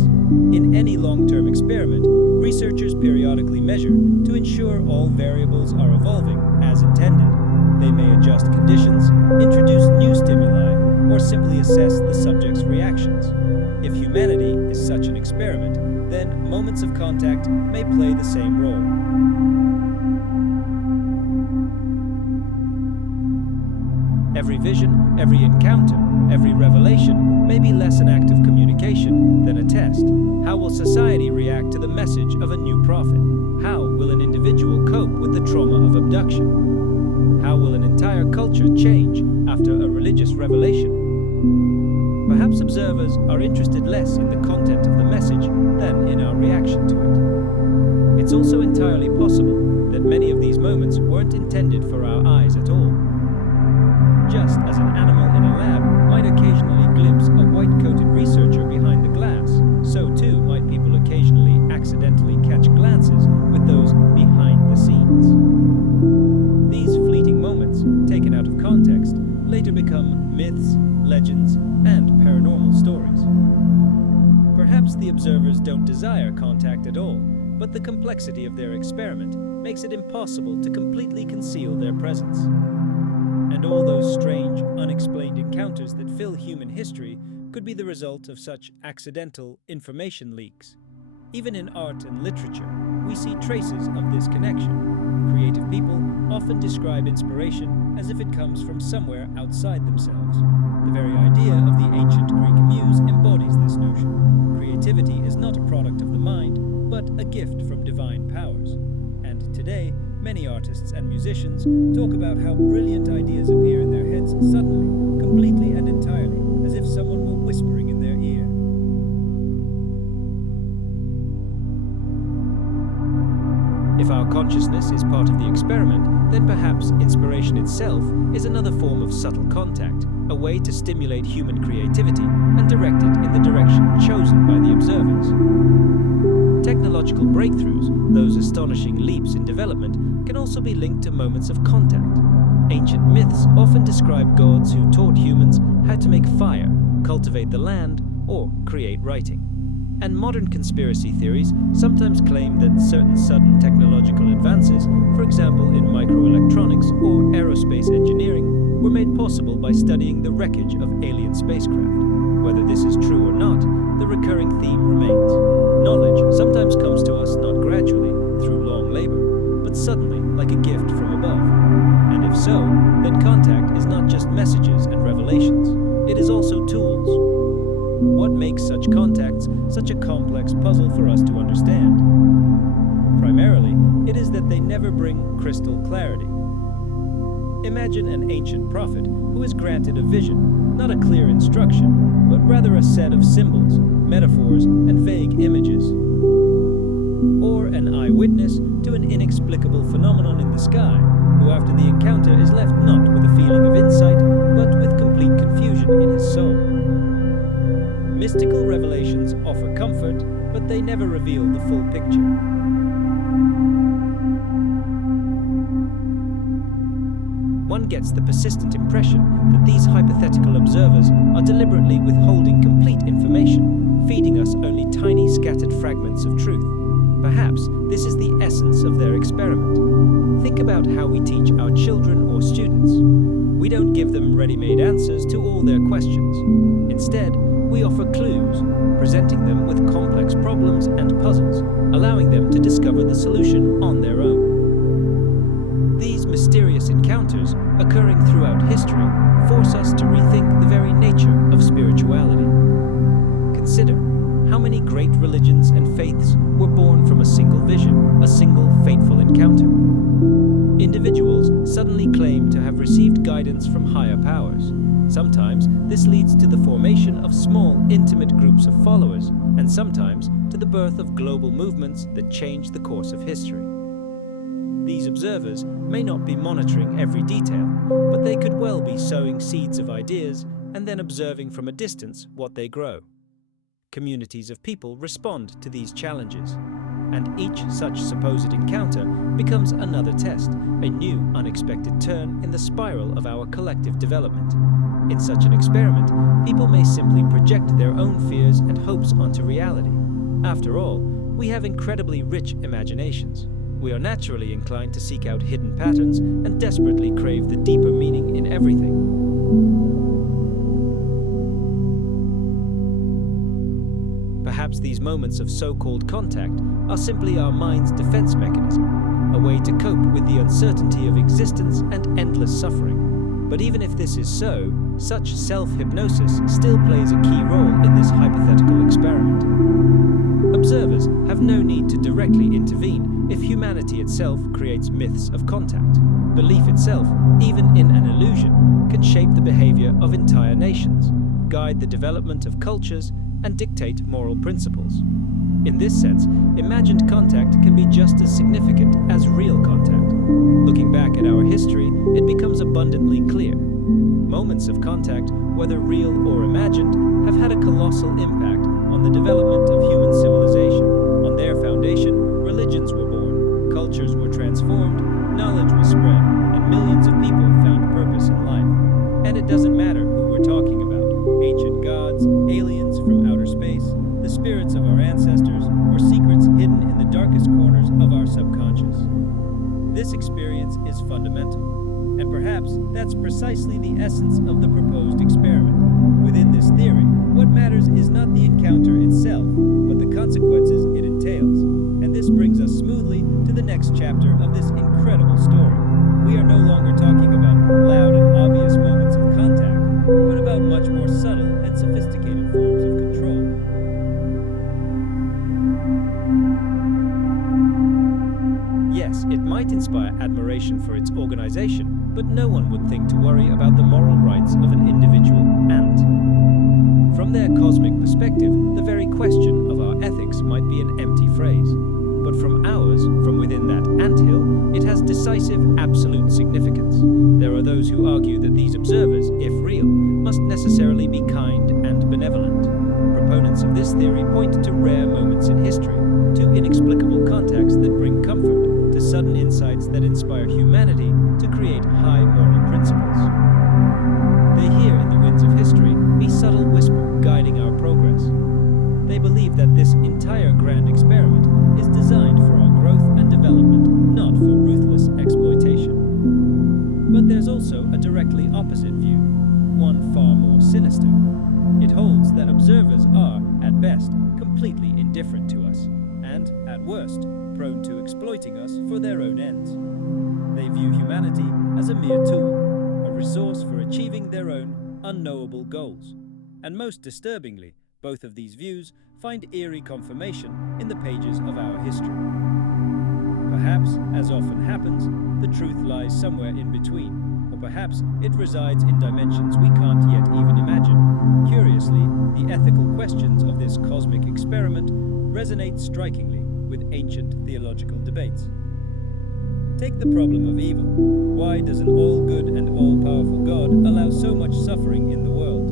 In any long-term experiment, researchers periodically measure to ensure all variables are evolving as intended. They may adjust conditions, introduce new stimuli, or simply assess the subject's reactions. If humanity is such an experiment, then moments of contact may play the same role. Every vision, every encounter, every revelation may be less an act of communication than a test. How will society react to the message of a new prophet? How will an individual cope with the trauma of abduction? How will an entire culture change after a religious revelation? Perhaps observers are interested less in the content of the message than in our reaction to it. It's also entirely possible that many of these moments weren't intended for our eyes at all. Just as an animal in a lab might occasionally glimpse a white-coated researcher behind the glass, so too might people occasionally accidentally catch glances with those behind the scenes. These fleeting moments, taken out of context, later become myths, legends, and paranormal stories. Perhaps the observers don't desire contact at all, but the complexity of their experiment makes it impossible to completely conceal their presence. And all those strange, unexplained encounters that fill human history could be the result of such accidental information leaks. Even in art and literature, we see traces of this connection. Creative people often describe inspiration as if it comes from somewhere outside themselves. The very idea of the ancient Greek muse embodies this notion. Creativity is not a product of the mind, but a gift from divine powers. And today, many artists and musicians talk about how brilliant ideas appear in their heads suddenly, completely and entirely, as if someone were whispering in their ear. If our consciousness is part of the experiment, then perhaps inspiration itself is another form of subtle contact, a way to stimulate human creativity and direct it in the direction chosen by the observers. Technological breakthroughs, those astonishing leaps in development, can also be linked to moments of contact. Ancient myths often describe gods who taught humans how to make fire, cultivate the land, or create writing. And modern conspiracy theories sometimes claim that certain sudden technological advances, for example in microelectronics or aerospace engineering, were made possible by studying the wreckage of alien spacecraft. Whether this is true or not, the recurring theme remains. Knowledge sometimes comes to us not gradually, through long labor, but suddenly, like a gift from above. And if so, then contact is not just messages and revelations, it is also tools. What makes such contacts such a complex puzzle for us to understand? Primarily, it is that they never bring crystal clarity. Imagine an ancient prophet who is granted a vision, not a clear instruction, but rather a set of symbols, metaphors, and vague images. Or an eyewitness to an inexplicable phenomenon in the sky, who after the encounter is left not with a feeling of insight, but with complete confusion in his soul. Mystical revelations offer comfort, but they never reveal the full picture. One gets the persistent impression that these hypothetical observers are deliberately withholding complete information, feeding us only tiny scattered fragments of truth. Perhaps this is the essence of their experiment. Think about how we teach our children or students. We don't give them ready-made answers to all their questions. Instead, we offer clues, presenting them with complex problems and puzzles, allowing them to discover the solution on their own. These mysterious encounters, occurring throughout history, force us to rethink the very nature of spirituality. consider. How many great religions and faiths were born from a single vision, a single fateful encounter? Individuals suddenly claim to have received guidance from higher powers. Sometimes this leads to the formation of small, intimate groups of followers, and sometimes to the birth of global movements that change the course of history. These observers may not be monitoring every detail, but they could well be sowing seeds of ideas and then observing from a distance what they grow. Communities of people respond to these challenges, and each such supposed encounter becomes another test, a new unexpected turn in the spiral of our collective development. In such an experiment, people may simply project their own fears and hopes onto reality. After all, we have incredibly rich imaginations. We are naturally inclined to seek out hidden patterns and desperately crave the deeper meaning in everything. Perhaps these moments of so-called contact are simply our mind's defense mechanism, a way to cope with the uncertainty of existence and endless suffering. But even if this is so, such self-hypnosis still plays a key role in this hypothetical experiment. Observers have no need to directly intervene if humanity itself creates myths of contact. Belief itself, even in an illusion, can shape the behavior of entire nations, guide the development of cultures, and dictate moral principles. In this sense, imagined contact can be just as significant as real contact. Looking back at our history, it becomes abundantly clear. Moments of contact, whether real or imagined, have had a colossal impact on the development of human civilization. On their foundation, religions were born, cultures were transformed, knowledge was spread, and millions of people found purpose in life. And it doesn't matter who we're talking about, ancient gods, aliens from outer space, the spirits of our ancestors, or secrets hidden in the darkest corners of our subconscious. This experience is fundamental, and perhaps that's precisely the essence of the proposed experiment. Within this theory, what matters is not the encounter itself, but the consequences it entails. And this brings us smoothly to the next chapter of this incredible story. We are no longer talking about loud and obvious moments of contact, but about much more subtle and sophisticated forms of control. Yes, it might inspire admiration for its organization, but no one would think to worry about the moral rights of an individual ant. From their cosmic perspective, the very question of our ethics might be an empty phrase. But from ours, from within that anthill, it has decisive, absolute significance. There are those who argue that these observers, if real, must necessarily be kind and benevolent. Proponents of this theory point to rare moments in history, to inexplicable contacts that bring comfort, to sudden insights that inspire humanity to create high moral principles. They hear in the winds of history a subtle whisper guiding our progress. They believe that this entire grand experiment is designed for our growth and development, not for ruthless exploitation. But there's also a directly opposite view, one far more sinister. It holds that observers are, at best, completely indifferent to us, and, at worst, prone to exploiting us for their own ends. They view humanity as a mere tool, a resource for achieving their own unknowable goals. And most disturbingly, both of these views find eerie confirmation in the pages of our history. Perhaps, as often happens, the truth lies somewhere in between, or perhaps it resides in dimensions we can't yet even imagine. Curiously, the ethical questions of this cosmic experiment resonate strikingly with ancient theological debates. Take the problem of evil. Why does an all-good and all-powerful God allow so much suffering in the world?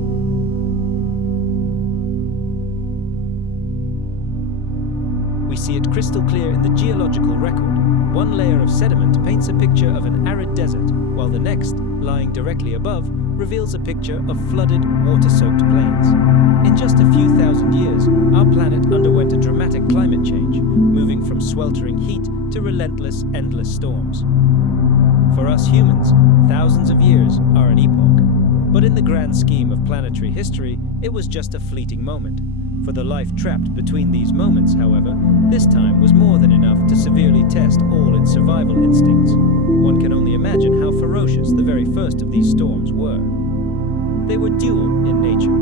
We see it crystal clear in the geological record. One layer of sediment paints a picture of an arid desert, while the next, lying directly above, reveals a picture of flooded, water-soaked plains. In just a few thousand years, our planet underwent a dramatic climate change, moving from sweltering heat to relentless, endless storms. For us humans, thousands of years are an epoch. But in the grand scheme of planetary history, it was just a fleeting moment. For the life trapped between these moments, however, this time was more than enough to severely test all its survival instincts. One can only imagine how ferocious the very first of these storms were. They were dual in nature.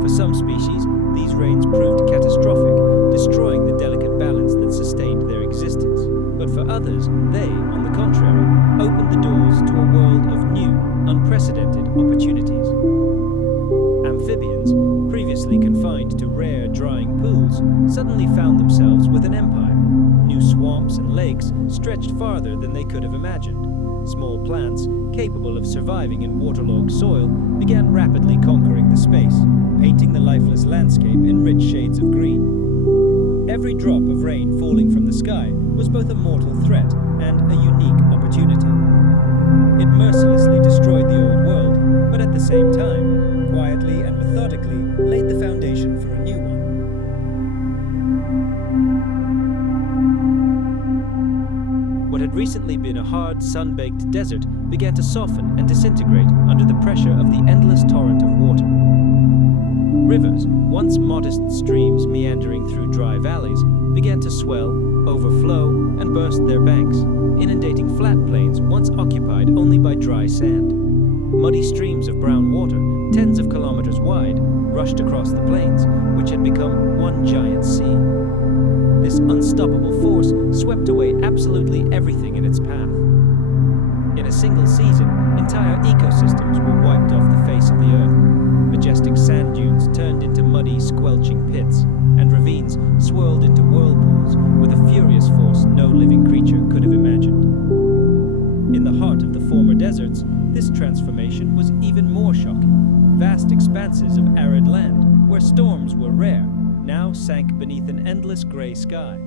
For some species, these rains proved catastrophic, destroying the delicate balance that sustained their existence. But for others, they, on the contrary, opened the doors to a world of new, unprecedented opportunities. Amphibians, previously confined to rare, drying pools, suddenly found themselves with an empire. New swamps and lakes stretched farther than they could have imagined. Small plants, capable of surviving in waterlogged soil, began rapidly conquering the space, painting the lifeless landscape in rich shades of green. Every drop of rain falling from the sky was both a mortal threat and a unique opportunity. It mercilessly destroyed the old world, but at the same time, quietly and methodically laid the foundation for a new one. What had recently been a hard, sun-baked desert began to soften and disintegrate under the pressure of the endless torrent of water. Rivers, once modest streams meandering through dry valleys, began to swell, overflow, and burst their banks, inundating flat plains once occupied only by dry sand. Muddy streams of brown water, tens of kilometers wide, rushed across the plains, which had become one giant sea. This unstoppable force swept away absolutely everything in its path. In a single season, entire ecosystems were wiped off the face of the earth. Majestic sand dunes turned into muddy, squelching pits, and ravines swirled into whirlpools with a furious force no living creature could have imagined. In the heart of the former deserts, this transformation was even more shocking. Vast expanses of arid land, where storms were rare, now sank beneath an endless gray sky.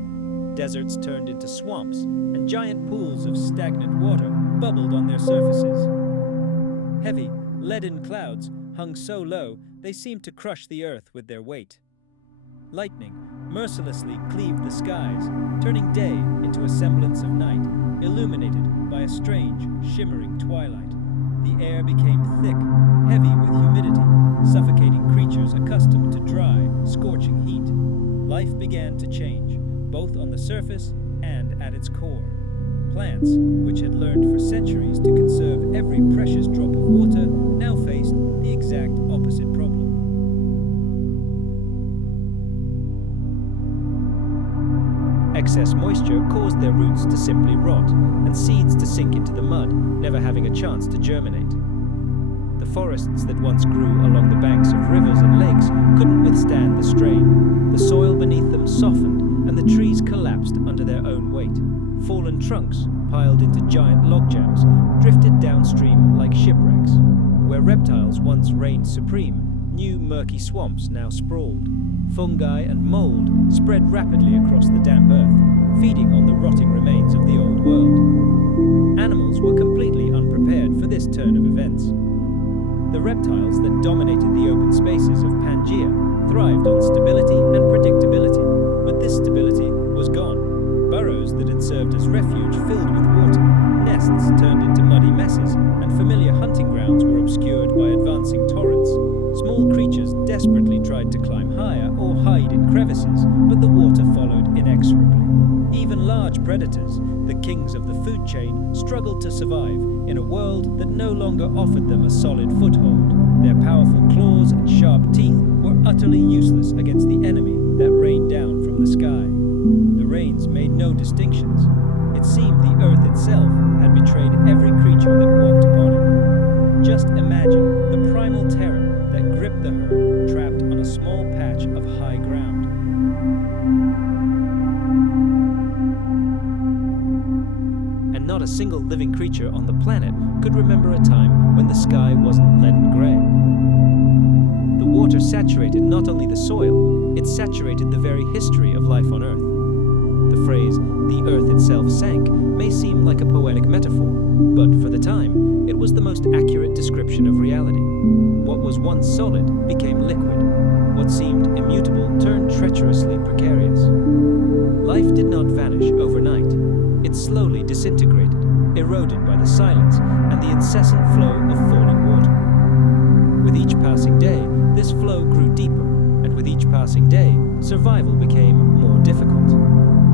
Deserts turned into swamps, and giant pools of stagnant water bubbled on their surfaces. Heavy, leaden clouds hung so low they seemed to crush the earth with their weight. Lightning mercilessly cleaved the skies, turning day into a semblance of night, illuminated by a strange, shimmering twilight. The air became thick, heavy with humidity, suffocating creatures accustomed to dry, scorching heat. Life began to change, both on the surface and at its core. Plants, which had learned for centuries to conserve every precious drop of water, now faced the exact opposite problem. Excess moisture caused their roots to simply rot, and seeds to sink into the mud, never having a chance to germinate. The forests that once grew along the banks of rivers and lakes couldn't withstand the strain. The soil beneath them softened, and the trees collapsed under their own weight. Fallen trunks, piled into giant logjams, drifted downstream like shipwrecks. Where reptiles once reigned supreme, new murky swamps now sprawled. Fungi and mold spread rapidly across the damp earth, feeding on the rotting remains of the old world. Animals were completely unprepared for this turn of events. The reptiles that dominated the open spaces of Pangaea thrived on stability and predictability, but this stability was gone. Burrows that had served as refuge filled with water, nests turned into muddy messes, and familiar hunting grounds were obscured by advancing torrents. Small creatures desperately tried to climb higher or hide in crevices, but the water followed inexorably. Even large predators, the kings of the food chain, struggled to survive in a world that no longer offered them a solid foothold. Their powerful claws and sharp teeth were utterly useless against the enemy that rained down from the sky. The rains made no distinctions. It seemed the earth itself had betrayed every creature that walked upon it. Just imagine the primal terror that gripped the herd trapped on a small patch of high ground. And not a single living creature on the planet could remember a time when the sky wasn't leaden gray. The water saturated not only the soil, it saturated the very history of life on Earth. The phrase, "the earth itself sank," may seem like a poetic metaphor, but for the time, it was the most accurate description of reality. What was once solid became liquid. What seemed immutable turned treacherously precarious. Life did not vanish overnight. It slowly disintegrated, eroded by the silence and the incessant flow of falling water. With each passing day, this flow grew deeper, and with each passing day, survival became more difficult.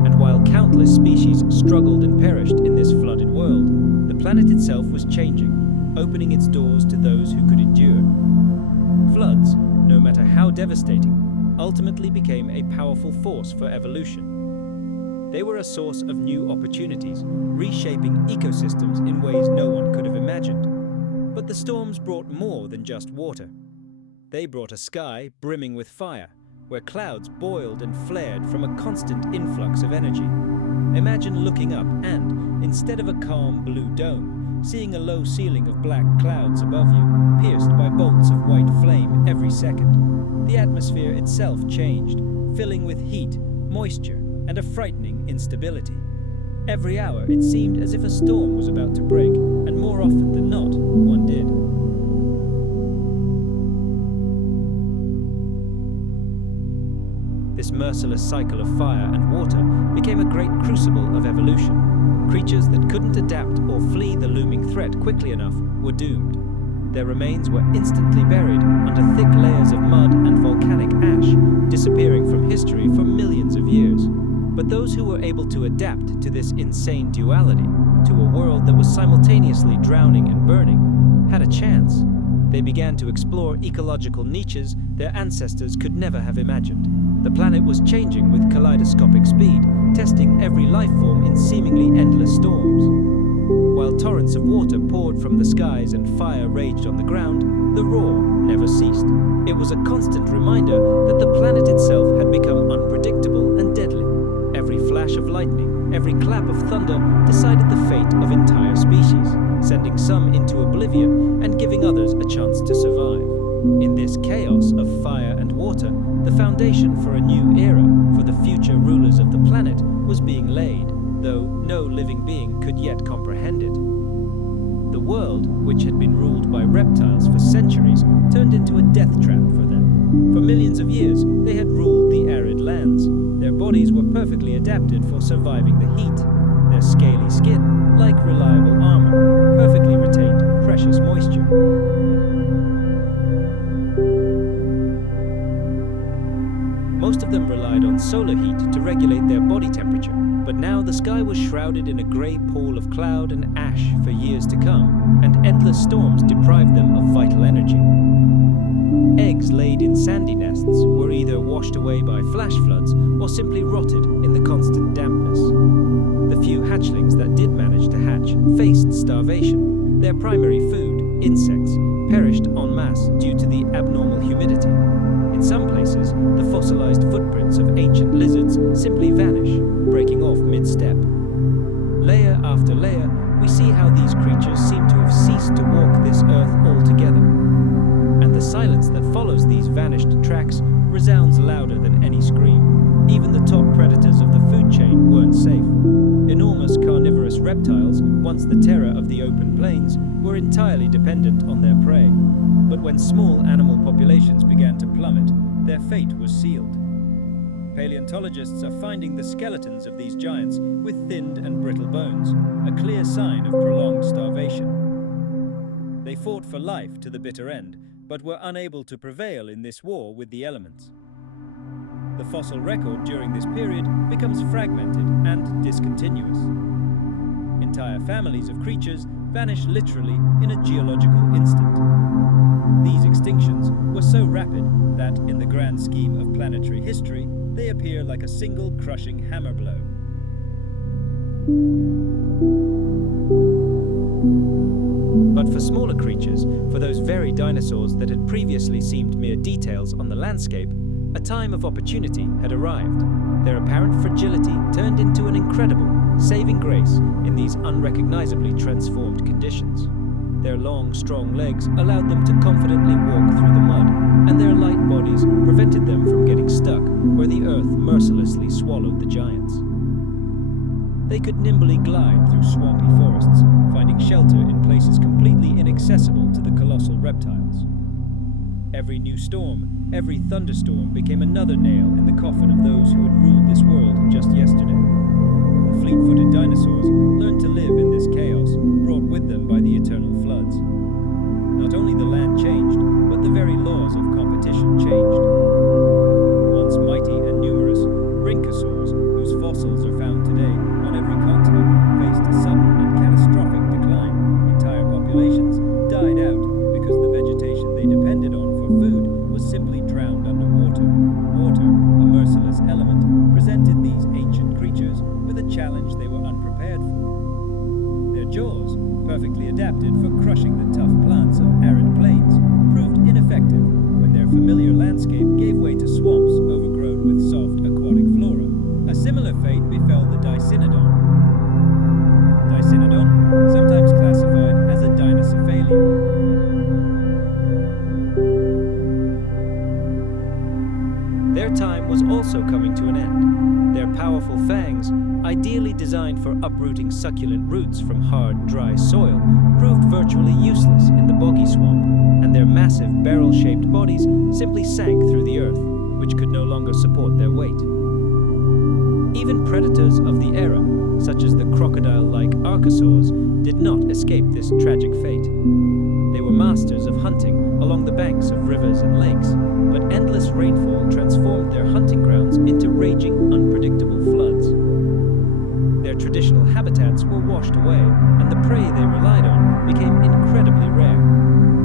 And while countless species struggled and perished in this flooded world, the planet itself was changing, opening its doors to those who could endure. Floods, no matter how devastating, ultimately became a powerful force for evolution. They were a source of new opportunities, reshaping ecosystems in ways no one could have imagined. But the storms brought more than just water. They brought a sky brimming with fire, where clouds boiled and flared from a constant influx of energy. Imagine looking up and, instead of a calm blue dome, seeing a low ceiling of black clouds above you, pierced by bolts of white flame every second. The atmosphere itself changed, filling with heat, moisture, and a frightening instability. Every hour it seemed as if a storm was about to break, and more often than not, one did. This merciless cycle of fire and water became a great crucible of evolution. Creatures that couldn't adapt or flee the looming threat quickly enough were doomed. Their remains were instantly buried under thick layers of mud and volcanic ash, disappearing from history for millions of years. But those who were able to adapt to this insane duality, to a world that was simultaneously drowning and burning, had a chance. They began to explore ecological niches their ancestors could never have imagined. The planet was changing with kaleidoscopic speed, testing every life form in seemingly endless storms. While torrents of water poured from the skies and fire raged on the ground, the roar never ceased. It was a constant reminder that the planet itself had become unpredictable and deadly. Every flash of lightning, every clap of thunder decided the fate of entire species, sending some into oblivion and giving others a chance to survive. In this chaos of fire and water, the foundation for a new era for the future rulers of the planet was being laid, though no living being could yet comprehend it. The world, which had been ruled by reptiles for centuries, turned into a death trap for them. For millions of years, they had ruled the arid lands. Their bodies were perfectly adapted for surviving the heat. Their scaly skin, like reliable armor, perfectly retained precious moisture. Most of them relied on solar heat to regulate their body temperature, but now the sky was shrouded in a grey pall of cloud and ash for years to come, and endless storms deprived them of vital energy. Eggs laid in sandy nests were either washed away by flash floods or simply rotted in the constant dampness. The few hatchlings that did manage to hatch faced starvation. Their primary food, insects, perished en masse due to the abnormal humidity. In some places, the fossilized footprints of ancient lizards simply vanish, breaking off mid-step. Layer after layer, we see how these creatures seem to have ceased to walk this earth altogether. And the silence that follows these vanished tracks resounds louder than any scream. Even the top predators of the food chain weren't safe. Enormous carnivorous reptiles, once the terror of the open plains, were entirely dependent on their prey. But when small animal populations began to plummet, their fate was sealed. Paleontologists are finding the skeletons of these giants with thinned and brittle bones, a clear sign of prolonged starvation. They fought for life to the bitter end, but were unable to prevail in this war with the elements. The fossil record during this period becomes fragmented and discontinuous. Entire families of creatures vanish literally in a geological instant. These extinctions were so rapid that, in the grand scheme of planetary history, they appear like a single crushing hammer blow. But for smaller creatures, for those very dinosaurs that had previously seemed mere details on the landscape, a time of opportunity had arrived. Their apparent fragility turned into an incredible, saving grace in these unrecognizably transformed conditions. Their long, strong legs allowed them to confidently walk through the mud, and their light bodies prevented them from getting stuck where the earth mercilessly swallowed the giants. They could nimbly glide through swampy forests, finding shelter in places completely inaccessible to the colossal reptiles. Every new storm, every thunderstorm became another nail in the coffin of those who had ruled this world just yesterday. The fleet-footed dinosaurs learned to live in this chaos, brought with them by the eternal floods. Not only the land changed, but the very laws of competition changed. Once mighty and numerous, rhynchosaurs, whose fossils are found today on every continent, faced a sudden and catastrophic decline. Entire populations died out because the vegetation they depended on for food was simply drowned underwater. Water landscape gave way to swamps overgrown with soft aquatic flora. A similar fate befell the dicynodon. Dicynodon, sometimes classified as a dinocephalian. Their time was also coming to an end. Their powerful fangs, ideally designed for uprooting succulent roots from hard, dry soil, proved virtually useless in the boggy swamp, and their massive barrel-shaped bodies simply sank through the earth, which could no longer support their weight. Even predators of the era, such as the crocodile-like archosaurs, did not escape this tragic fate. They were masters of hunting along the banks of rivers and lakes, but endless rainfall transformed their hunting grounds into raging, unpredictable floods. Their traditional habitats were washed away, and the prey they relied on became incredibly rare.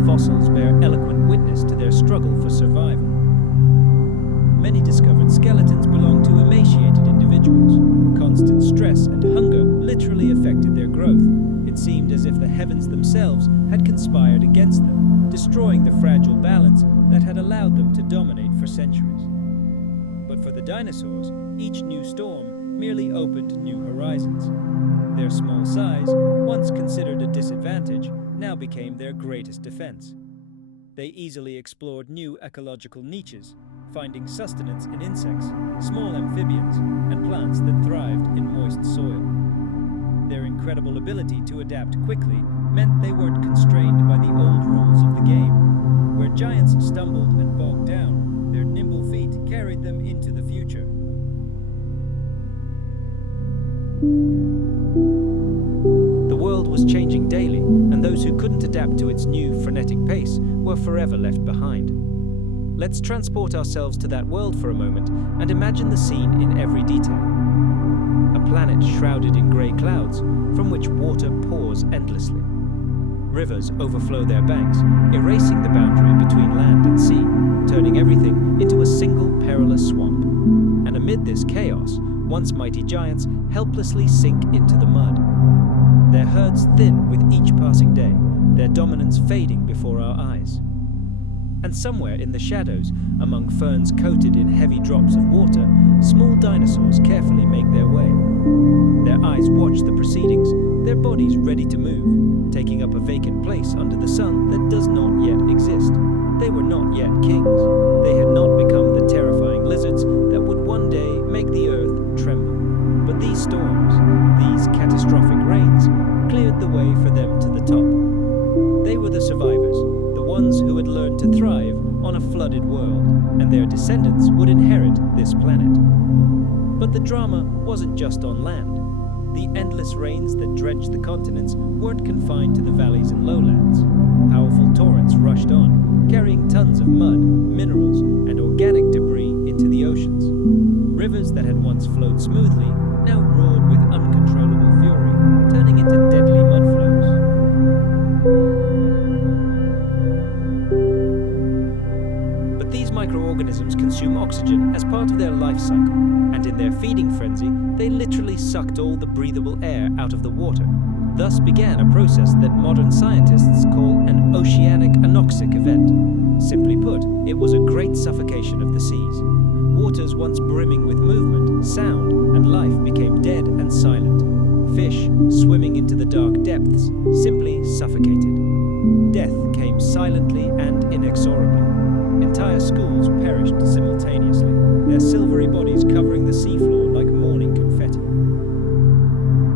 Fossils bear eloquent witness to their struggle for survival. Many discovered skeletons belonged to emaciated individuals. Constant stress and hunger literally affected their growth. It seemed as if the heavens themselves had conspired against them, destroying the fragile balance that had allowed them to dominate for centuries. But for the dinosaurs, each new storm merely opened new horizons. Their small size, once considered a disadvantage, now became their greatest defense. They easily explored new ecological niches, finding sustenance in insects, small amphibians, and plants that thrived in moist soil. Their incredible ability to adapt quickly meant they weren't constrained by the old rules of the game. Where giants stumbled and bogged down, their nimble feet carried them into the future. The world was changing daily, and those who couldn't adapt to its new, frenetic pace were forever left behind. Let's transport ourselves to that world for a moment and imagine the scene in every detail. A planet shrouded in grey clouds, from which water pours endlessly. Rivers overflow their banks, erasing the boundary between land and sea, turning everything into a single perilous swamp. And amid this chaos, once mighty giants helplessly sink into the mud. Their herds thin with each passing day, their dominance fading before our eyes. And somewhere in the shadows, among ferns coated in heavy drops of water, small dinosaurs carefully make their way. Their eyes watch the proceedings, their bodies ready to move, taking up a vacant place under the sun that does not yet exist. They were not yet kings. They had not become the terrifying lizards that would one day make the earth tremble. But these storms, these catastrophic rains, cleared the way for them to the top. They were the survivors, the ones who had learned to thrive on a flooded world, and their descendants would inherit this planet. But the drama wasn't just on land. The endless rains that drenched the continents weren't confined to the valleys and lowlands. Powerful torrents rushed on, carrying tons of mud, minerals, and organic debris into the oceans. Rivers that had once flowed smoothly now roared with uncontrollable fury, turning into deadly mudflows. But these microorganisms consume oxygen as part of their life cycle, and in their feeding frenzy, they literally sucked all the breathable air out of the water. Thus began a process that modern scientists call an oceanic anoxic event. Simply put, it was a great suffocation of the seas. Waters once brimming with movement, sound, and life became dead and silent. Fish, swimming into the dark depths, simply suffocated. Death came silently and inexorably. Entire schools perished simultaneously, their silvery bodies covering the seafloor like morning confetti.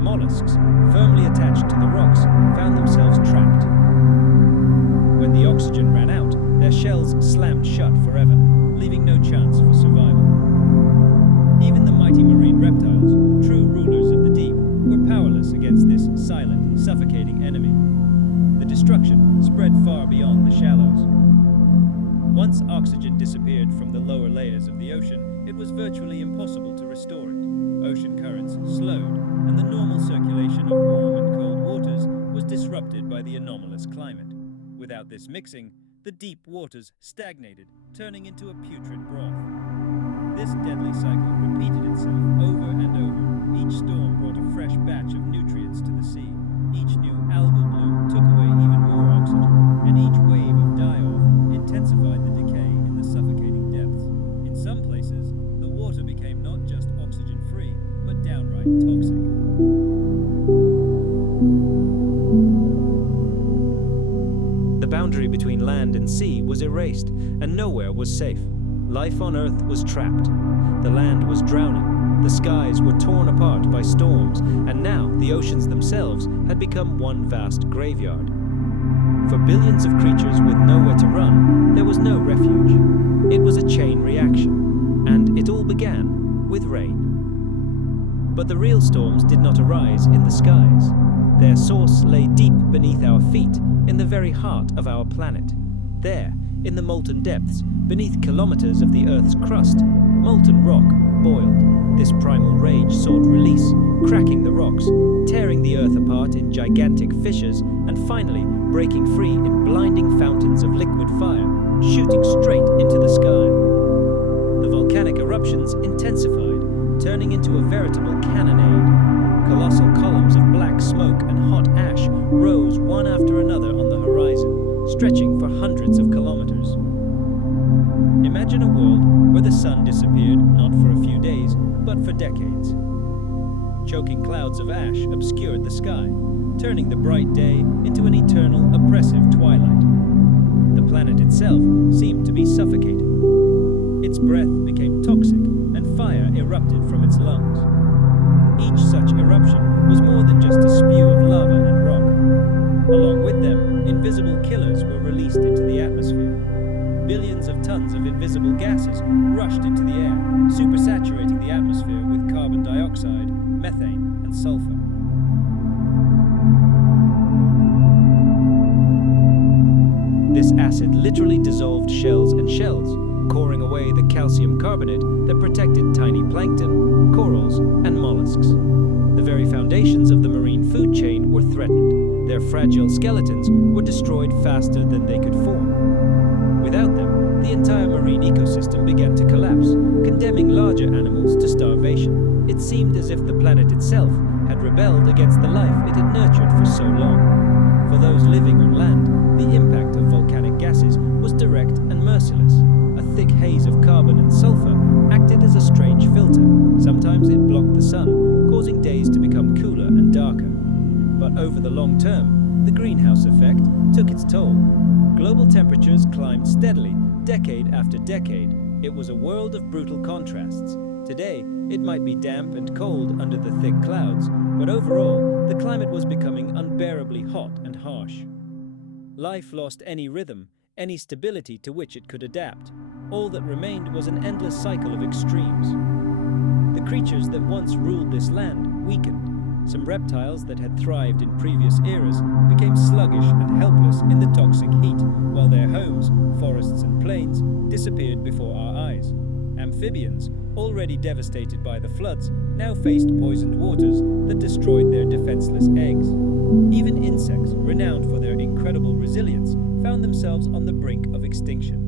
Mollusks, firmly attached to the rocks, found themselves trapped. When the oxygen ran out, their shells slammed shut forever, leaving no chance for survival. Even the mighty marine reptiles, true rulers of the deep, were powerless against this silent, suffocating enemy. The destruction spread far beyond the shallows. Once oxygen disappeared from the lower layers of the ocean, it was virtually impossible to restore it. Ocean currents slowed, and the normal circulation of warm and cold waters was disrupted by the anomalous climate. Without this mixing, the deep waters stagnated, turning into a putrid broth. This deadly cycle repeated itself over and over. Each storm brought a fresh batch of nutrients to the sea. Each new algal bloom took away even more oxygen, and each wave of die-off intensified the decay in the suffocating depths. was erased, and nowhere was safe. Life on Earth was trapped. The land was drowning. The skies were torn apart by storms, and now the oceans themselves had become one vast graveyard. For billions of creatures with nowhere to run, there was no refuge. It was a chain reaction, and it all began with rain. But the real storms did not arise in the skies. Their source lay deep beneath our feet, in the very heart of our planet. There, in the molten depths, beneath kilometers of the Earth's crust, molten rock boiled. This primal rage sought release, cracking the rocks, tearing the Earth apart in gigantic fissures, and finally breaking free in blinding fountains of liquid fire, shooting straight into the sky. The volcanic eruptions intensified, turning into a veritable cannonade. Colossal columns of black smoke and hot ash rose one after another on the horizon, stretching for hundreds of kilometers. Imagine a world where the sun disappeared not for a few days, but for decades. Choking clouds of ash obscured the sky, turning the bright day into an eternal, oppressive twilight. The planet itself seemed to be suffocating. Its breath became toxic, and fire erupted from its lungs. Each such eruption was more than just a spew of lava and rock. Along with them, invisible killers were released into the atmosphere. Billions of tons of invisible gases rushed into the air, supersaturating the atmosphere with carbon dioxide, methane, and sulfur. This acid literally dissolved shells and shells, coring away the calcium carbonate that protected tiny plankton, corals, and mollusks. The very foundations of the marine food chain were threatened. Their fragile skeletons were destroyed faster than they could form. Without them, the entire marine ecosystem began to collapse, condemning larger animals to starvation. It seemed as if the planet itself had rebelled against the life it had nurtured for so long. For those living on land, the impact of volcanic gases was direct and merciless. A thick haze of carbon and sulfur acted as a strange filter. Sometimes it blocked the sun, causing days to become cooler and darker. But over the long term, the greenhouse effect took its toll. Global temperatures climbed steadily, decade after decade. It was a world of brutal contrasts. Today, it might be damp and cold under the thick clouds, but overall, the climate was becoming unbearably hot and harsh. Life lost any rhythm, any stability to which it could adapt. All that remained was an endless cycle of extremes. The creatures that once ruled this land weakened. Some reptiles that had thrived in previous eras became sluggish and helpless in the toxic heat, while their homes, forests and plains, disappeared before our eyes. Amphibians, already devastated by the floods, now faced poisoned waters that destroyed their defenseless eggs. Even insects, renowned for their incredible resilience, found themselves on the brink of extinction.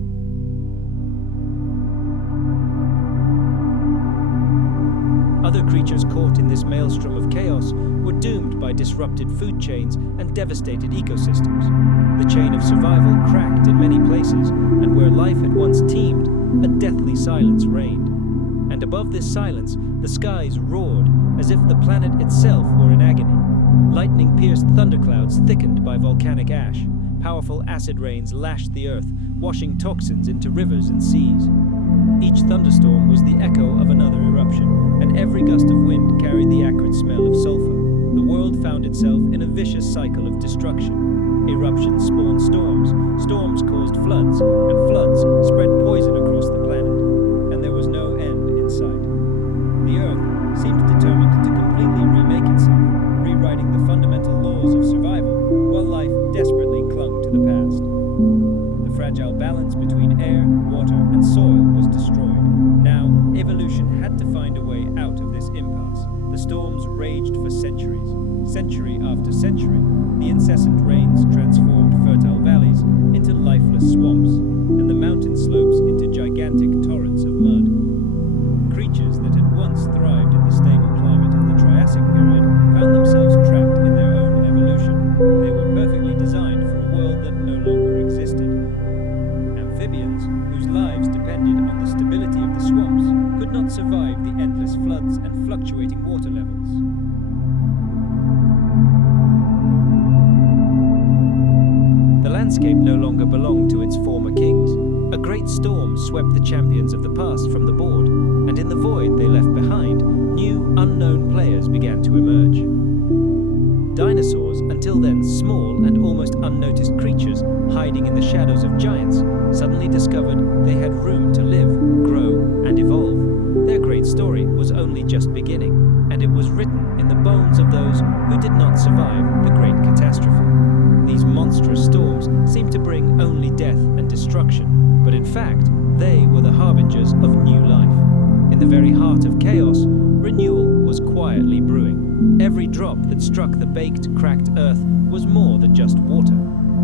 Other creatures caught in this maelstrom of chaos were doomed by disrupted food chains and devastated ecosystems. The chain of survival cracked in many places, and where life had once teemed, a deathly silence reigned. And above this silence, the skies roared as if the planet itself were in agony. Lightning-pierced thunderclouds thickened by volcanic ash. Powerful acid rains lashed the earth, washing toxins into rivers and seas. Each thunderstorm was the echo of another eruption, and every gust of wind carried the acrid smell of sulfur. The world found itself in a vicious cycle of destruction. Eruptions spawned storms, storms caused floods, and floods spread poison across the planet. And there was no end in sight. The Earth seemed determined to completely remake itself, rewriting the fundamental laws of survival, while life desperately clung to the past. The fragile balance between air, water, and soil was destroyed. Now, evolution had to find a way out of this impasse. The storms raged for centuries. Century after century, the incessant rains transformed fertile valleys into lifeless swamps, and the mountain slopes into gigantic torrents of mud. Creatures that had once thrived in the stable climate of the Triassic period found themselves trapped in their own evolution. They were perfectly designed for a world that no longer existed. Amphibians, whose lives depended on the stability of the swamps, could not survive the endless floods and fluctuating water levels. The landscape no longer belonged to its former kings. A great storm swept the champions of the past from the board, and in the void they left behind, new, unknown players began to emerge. Dinosaurs, until then small and almost unnoticed creatures hiding in the shadows of giants, suddenly discovered they had room to live, grow, and evolve. Their great story was only just beginning, and it was written in the bones of those who did not survive the great catastrophe. These monstrous storms seemed to bring only death and destruction, but in fact, they were the harbingers of new life. In the very heart of chaos, renewal was quietly brewing. Every drop that struck the baked, cracked earth was more than just water.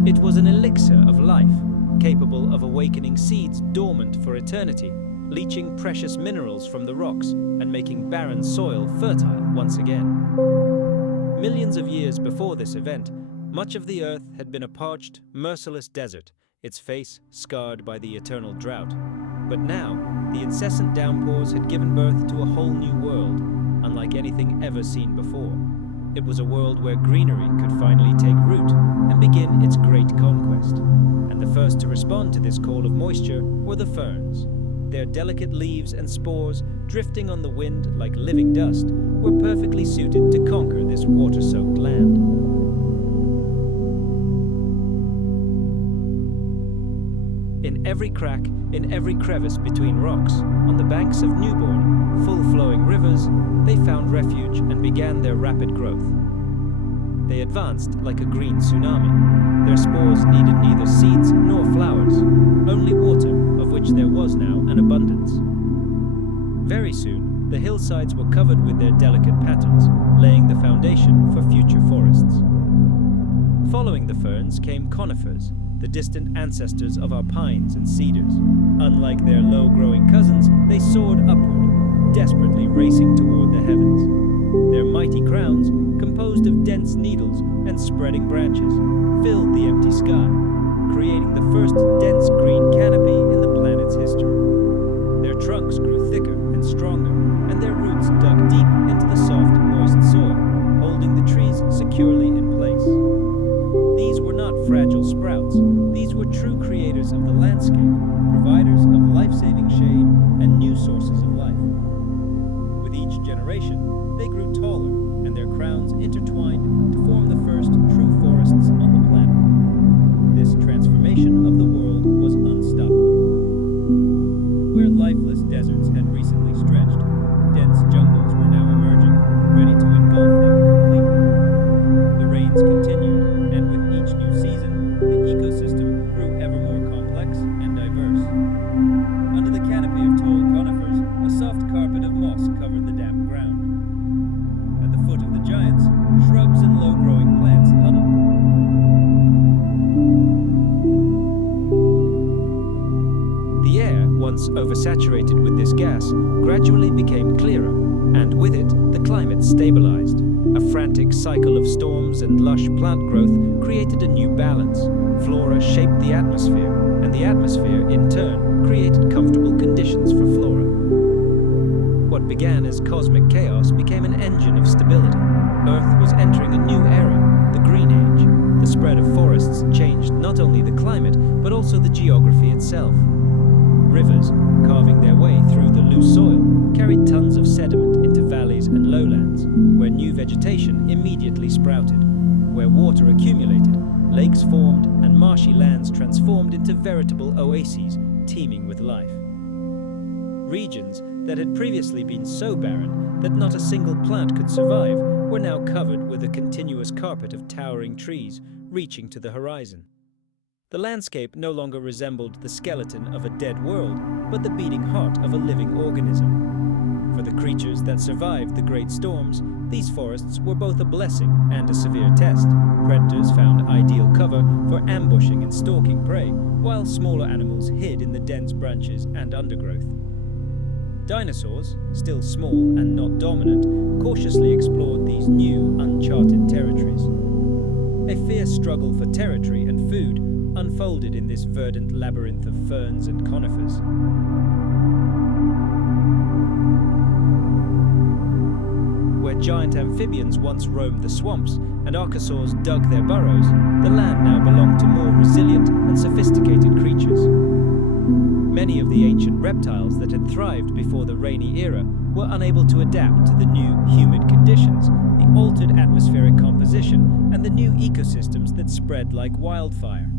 It was an elixir of life, capable of awakening seeds dormant for eternity, leaching precious minerals from the rocks and making barren soil fertile once again. Millions of years before this event, much of the earth had been a parched, merciless desert, its face scarred by the eternal drought. But now, the incessant downpours had given birth to a whole new world, unlike anything ever seen before. It was a world where greenery could finally take root and begin its great conquest. And the first to respond to this call of moisture were the ferns. Their delicate leaves and spores, drifting on the wind like living dust, were perfectly suited to conquer this water-soaked land. In every crack, in every crevice between rocks, on the banks of newborn, full-flowing rivers, they found refuge and began their rapid growth. They advanced like a green tsunami. Their spores needed neither seeds nor flowers, only water, of which there was now an abundance. Very soon, the hillsides were covered with their delicate patterns, laying the foundation for future forests. Following the ferns came conifers, the distant ancestors of our pines and cedars. Unlike their low-growing cousins, they soared upward, desperately racing toward the heavens. Their mighty crowns, composed of dense needles and spreading branches, filled the empty sky, creating the first dense green canopy in the planet's history. Their trunks grew thicker and stronger, and their roots dug deep into the soft, moist soil, holding the trees securely in place. These were not fragile sprouts. These were true creators of the landscape, providers of life-saving shade and new sources of life. With each generation, they grew taller, and their crowns intertwined to form the first true forests on the planet. This transformation of the world was unstoppable. Where lifeless deserts had recently stretched, dense jungles were now emerging, ready to engulf them completely. The rains continued, and with each new season, the ecosystem grew ever more complex and diverse. Under the canopy of tall conifers, a soft carpet of moss covered the damp ground. At the foot of the giants, shrubs and low-growing plants huddled. The air, once oversaturated with this gas, gradually became clearer, and with it, the climate stabilized. A frantic cycle of storms and lush plant growth created a new balance. Flora shaped the atmosphere, and the atmosphere, in turn, created comfortable conditions for flora. What began as cosmic chaos became an engine of stability. Earth was entering a new era, the Green Age. The spread of forests changed not only the climate, but also the geography itself. Rivers, carving their way through the loose soil, carried tons of sediment into valleys and lowlands, where new vegetation immediately sprouted. Where water accumulated, lakes formed, and marshy lands transformed into veritable oases teeming with life. Regions that had previously been so barren that not a single plant could survive were now covered with a continuous carpet of towering trees reaching to the horizon. The landscape no longer resembled the skeleton of a dead world, but the beating heart of a living organism. For the creatures that survived the great storms, these forests were both a blessing and a severe test. Predators found ideal cover for ambushing and stalking prey, while smaller animals hid in the dense branches and undergrowth. Dinosaurs, still small and not dominant, cautiously explored these new, uncharted territories. A fierce struggle for territory and food unfolded in this verdant labyrinth of ferns and conifers. Where giant amphibians once roamed the swamps and archosaurs dug their burrows, the land now belonged to more resilient and sophisticated creatures. Many of the ancient reptiles that had thrived before the rainy era were unable to adapt to the new humid conditions, the altered atmospheric composition, and the new ecosystems that spread like wildfire.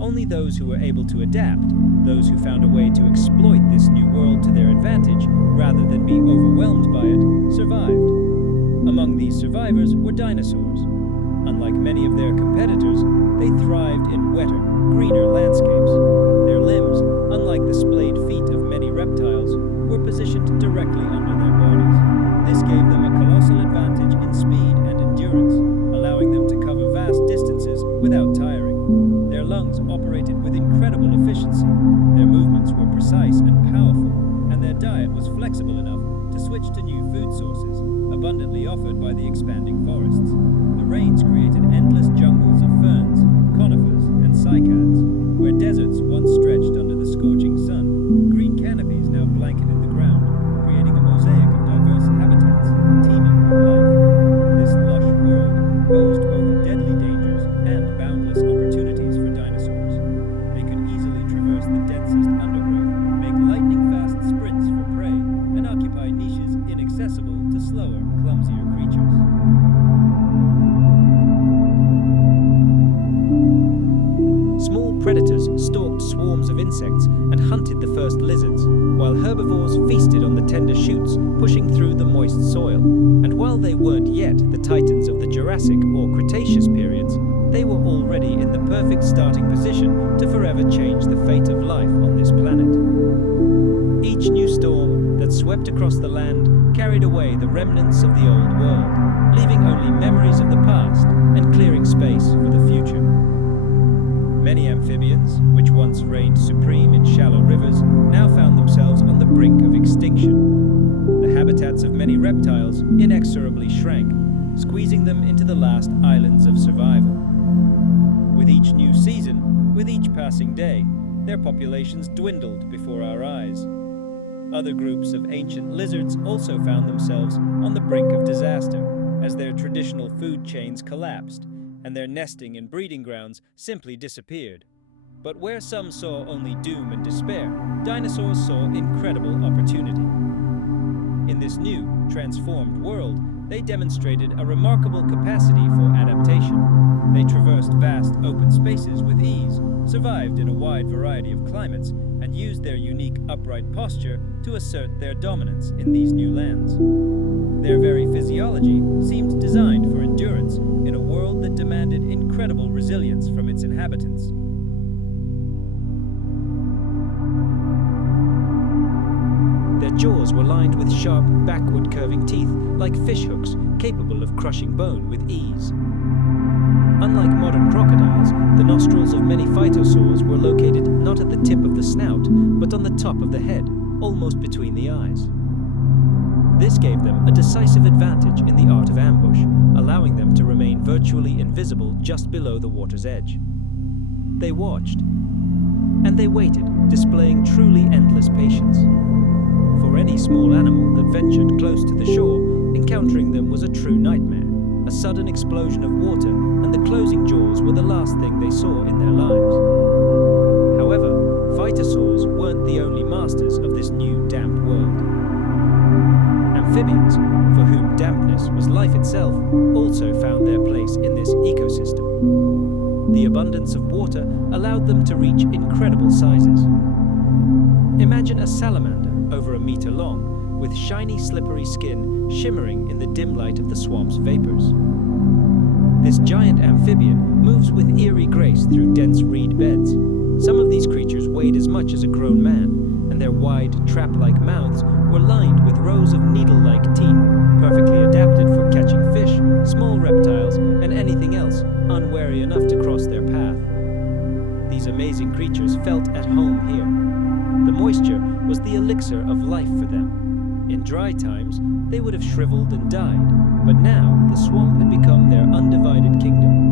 Only those who were able to adapt, those who found a way to exploit this new world to their advantage rather than be overwhelmed by it, survived. Among these survivors were dinosaurs. Unlike many of their competitors, they thrived in wetter, greener landscapes. Their limbs, unlike the splayed feet of many reptiles, were positioned directly under their bodies. This gave them a colossal advantage in speed and endurance, allowing them to cover vast distances without tiring. Their lungs operated with incredible efficiency, their movements were precise and powerful, and their diet was flexible enough to switch to new food sources, abundantly offered by the expanding forests. The rains created endless jungles of ferns, conifers, and cycads, where deserts once stretched under the scorching sun. Green canopies now blanketed the ground, creating a mosaic of diverse habitats, teeming with life. This lush world posed both deadly dangers and boundless opportunities for dinosaurs. They could easily traverse the densest undergrowth, make lightning-fast sprints for prey, and occupy niches inaccessible to slower, clumsier creatures. Small predators stalked swarms of insects and hunted the first lizards, while herbivores feasted on the tender shoots, pushing through the moist soil. And while they weren't yet the titans of the Jurassic or Cretaceous periods, they were already in the perfect starting position to forever change the fate of life on this planet. Each new storm that swept across the land carried away the remnants of the old world, leaving only memories of the past and clearing space for the future. Many amphibians, which once reigned supreme in shallow rivers, now found themselves on the brink of extinction. The habitats of many reptiles inexorably shrank, squeezing them into the last islands of survival. With each new season, with each passing day, their populations dwindled before our eyes. Other groups of ancient lizards also found themselves on the brink of disaster as their traditional food chains collapsed and their nesting and breeding grounds simply disappeared. But where some saw only doom and despair, dinosaurs saw incredible opportunity. In this new, transformed world, they demonstrated a remarkable capacity for adaptation. They traversed vast open spaces with ease, survived in a wide variety of climates, and used their unique upright posture to assert their dominance in these new lands. Their very physiology seemed designed for endurance in a world that demanded incredible resilience from its inhabitants. Their jaws were lined with sharp, backward curving teeth like fishhooks, capable of crushing bone with ease. Unlike modern crocodiles, the nostrils of many phytosaurs were located not at the tip of the snout, but on the top of the head, almost between the eyes. This gave them a decisive advantage in the art of ambush, allowing them to remain virtually invisible just below the water's edge. They watched, and they waited, displaying truly endless patience. For any small animal that ventured close to the shore, encountering them was a true nightmare. A sudden explosion of water and the closing jaws were the last thing they saw in their lives. However, phytosaurs weren't the only masters of this new damp world. Amphibians, for whom dampness was life itself, also found their place in this ecosystem. The abundance of water allowed them to reach incredible sizes. Imagine a salamander over a meter long, with shiny, slippery skin shimmering in the dim light of the swamp's vapors. This giant amphibian moves with eerie grace through dense reed beds. Some of these creatures weighed as much as a grown man, and their wide, trap-like mouths were lined with rows of needle-like teeth, perfectly adapted for catching fish, small reptiles, and anything else unwary enough to cross their path. These amazing creatures felt at home here. The moisture was the elixir of life for them. In dry times, they would have shriveled and died, but now the swamp had become their undivided kingdom.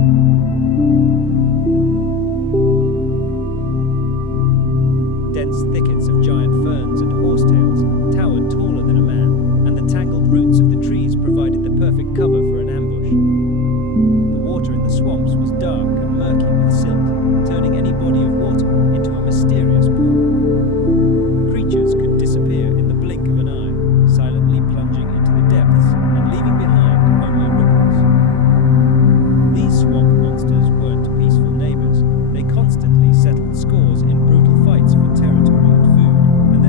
Dense thickets of giant ferns and horsetails towered taller than a man, and the tangled roots of the trees provided the perfect cover for an ambush. The water in the swamps was dark and murky with silt, turning any body of water into a mysterious pool.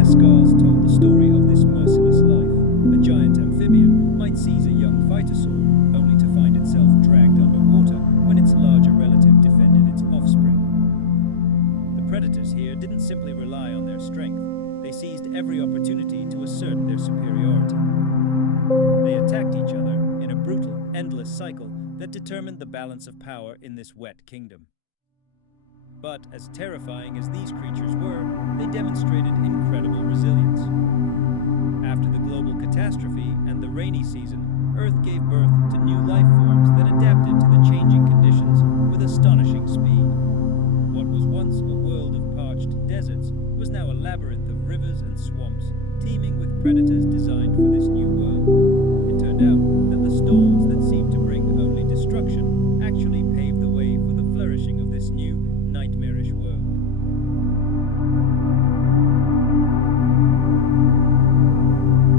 scars told the story of this merciless life. A giant amphibian might seize a young phytosaur, only to find itself dragged underwater when its larger relative defended its offspring. The predators here didn't simply rely on their strength, they seized every opportunity to assert their superiority. They attacked each other in a brutal, endless cycle that determined the balance of power in this wet kingdom. But as terrifying as these creatures were, they demonstrated incredible resilience. After the global catastrophe and the rainy season, Earth gave birth to new life forms that adapted to the changing conditions with astonishing speed. What was once a world of parched deserts was now a labyrinth of rivers and swamps, teeming with predators designed for this new world. It turned out that the storms that seemed to bring only destruction actually paved the way for the flourishing of this new, nightmarish world.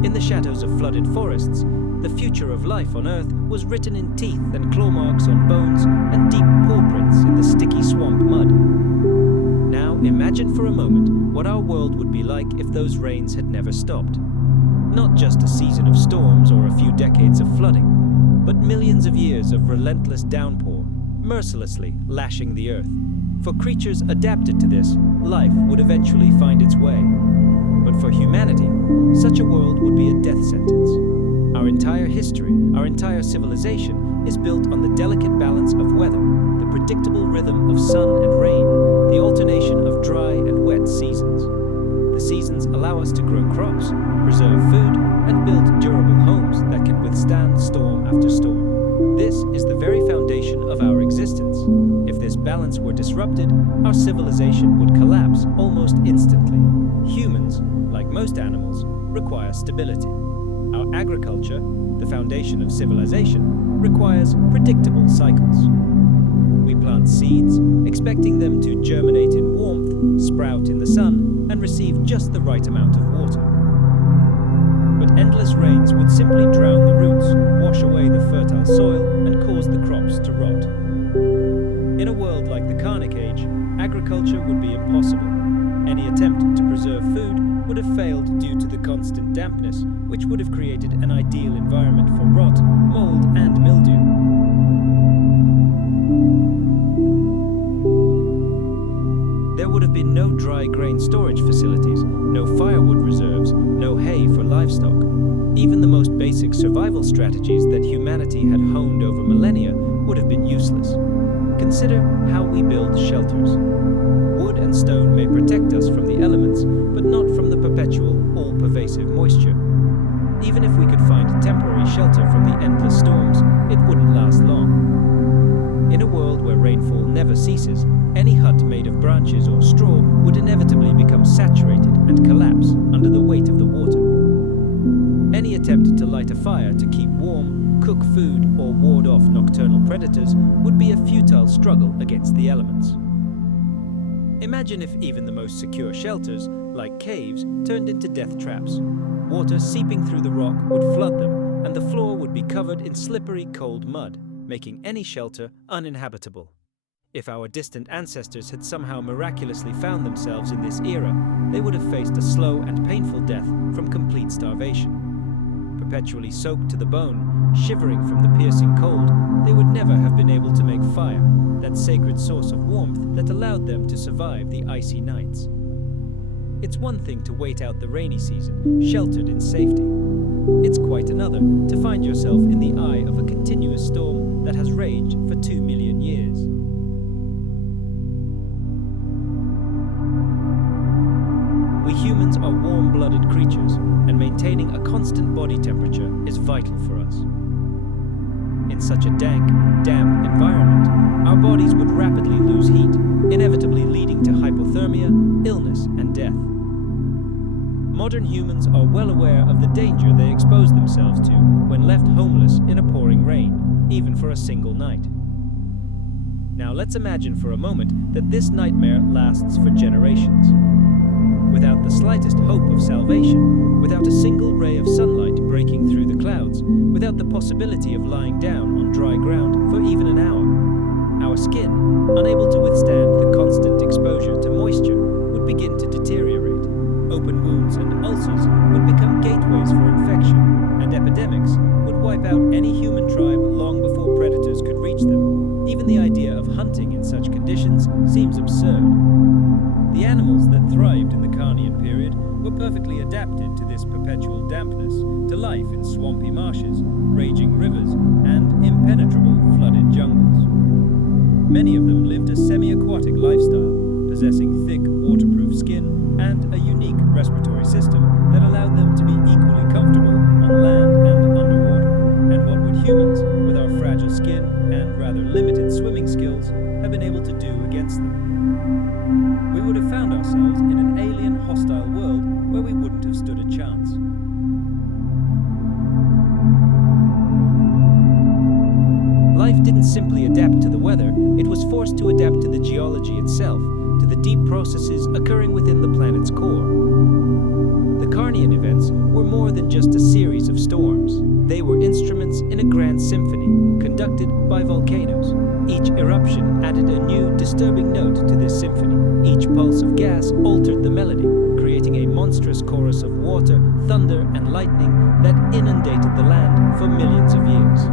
In the shadows of flooded forests, the future of life on Earth was written in teeth and claw marks on bones and deep paw prints in the sticky swamp mud. Now imagine for a moment what our world would be like if those rains had never stopped. Not just a season of storms or a few decades of flooding, but millions of years of relentless downpour, mercilessly lashing the Earth. For creatures adapted to this, life would eventually find its way. But for humanity, such a world would be a death sentence. Our entire history, our entire civilization is built on the delicate balance of weather, the predictable rhythm of sun and rain, the alternation of dry and wet seasons. The seasons allow us to grow crops, preserve food, and build durable homes that can withstand storm after storm. This is the very foundation of our existence. If this balance were disrupted, our civilization would collapse almost instantly. Humans, like most animals, require stability. Our agriculture, the foundation of civilization, requires predictable cycles. We plant seeds, expecting them to germinate in warmth, sprout in the sun, and receive just the right amount of water. But endless rains would simply drown the roots, wash away the fertile soil, and cause the crops to rot. In a world like the Carnic Age, agriculture would be impossible. Any attempt to preserve food would have failed due to the constant dampness, which would have created an ideal environment for rot, mold, and mildew. There would have been no dry grain storage facilities, no firewood reserves, no hay for livestock. Even the most basic survival strategies that humanity had honed over millennia would have been useless. Consider how we build shelters. Wood and stone may protect us from the elements, but not from the perpetual, all-pervasive moisture. Even if we could find temporary shelter from the endless storms, it wouldn't last long. In a world where rainfall never ceases, any hut made of branches or straw would inevitably become saturated and collapse under the weight of the water. Any attempt to light a fire to keep warm, cook food, or ward off nocturnal predators would be a futile struggle against the elements. Imagine if even the most secure shelters, like caves, turned into death traps. Water seeping through the rock would flood them, and the floor would be covered in slippery, cold mud, making any shelter uninhabitable. If our distant ancestors had somehow miraculously found themselves in this era, they would have faced a slow and painful death from complete starvation. Perpetually soaked to the bone, shivering from the piercing cold, they would never have been able to make fire, that sacred source of warmth that allowed them to survive the icy nights. It's one thing to wait out the rainy season, sheltered in safety. It's quite another to find yourself in the eye of a continuous storm that has raged for 2 million years. We humans are warm-blooded creatures, and maintaining a constant body temperature is vital for us. In such a dank, damp environment, our bodies would rapidly lose heat, inevitably leading to hypothermia, illness, and death. Modern humans are well aware of the danger they expose themselves to when left homeless in a pouring rain, even for a single night. Now let's imagine for a moment that this nightmare lasts for generations. Without the slightest hope of salvation, without a single ray of sunlight breaking through the clouds, without the possibility of lying down on dry ground for even an hour, our skin, unable to withstand the constant exposure to moisture, would begin to deteriorate. open wounds and ulcers would become gateways for infection, and epidemics would wipe out any human tribe long before predators could reach them. Even the idea of hunting in such conditions seems absurd. The animals that thrived in the Carnian period were perfectly adapted to this perpetual dampness, to life in swampy marshes, raging rivers, and impenetrable flooded jungles. Many of them lived a semi-aquatic lifestyle, possessing thick, waterproof skin and a unique respiratory system that allowed them to be equally comfortable on land and underwater. And what would humans, with our fragile skin and rather limited swimming skills, have been able to do against them? We would have found ourselves in an alien, hostile world where we wouldn't have stood a chance. Life didn't simply adapt to the weather, it was forced to adapt to the geology itself, to the deep processes occurring within the planet's core. The Carnian events were more than just a series of storms. They were instruments in a grand symphony, conducted by volcanoes. Each eruption added a new, disturbing note to this symphony. Each pulse of gas altered the melody, creating a monstrous chorus of water, thunder, and lightning that inundated the land for millions of years.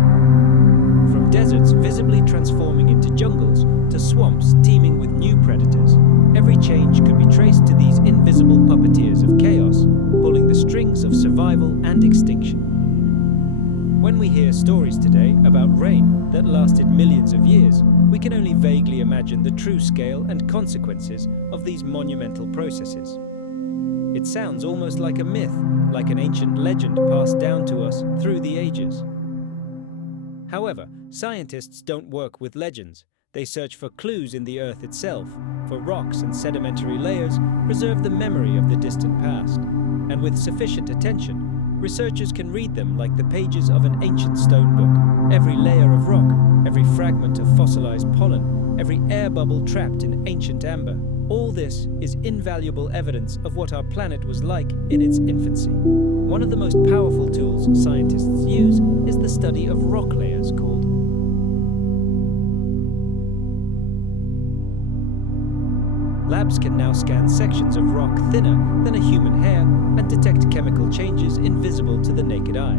From deserts visibly transforming into jungles to swamps teeming with new predators, every change could be traced to these invisible puppeteers of chaos, pulling the strings of survival and extinction. When we hear stories today about rain that lasted millions of years, we can only vaguely imagine the true scale and consequences of these monumental processes. It sounds almost like a myth, like an ancient legend passed down to us through the ages. However, scientists don't work with legends. They search for clues in the Earth itself, for rocks and sedimentary layers preserve the memory of the distant past. And with sufficient attention, researchers can read them like the pages of an ancient stone book. Every layer of rock, every fragment of fossilized pollen, every air bubble trapped in ancient amber, all this is invaluable evidence of what our planet was like in its infancy. One of the most powerful tools scientists use is the study of rock layers called Labs can now scan sections of rock thinner than a human hair and detect chemical changes invisible to the naked eye.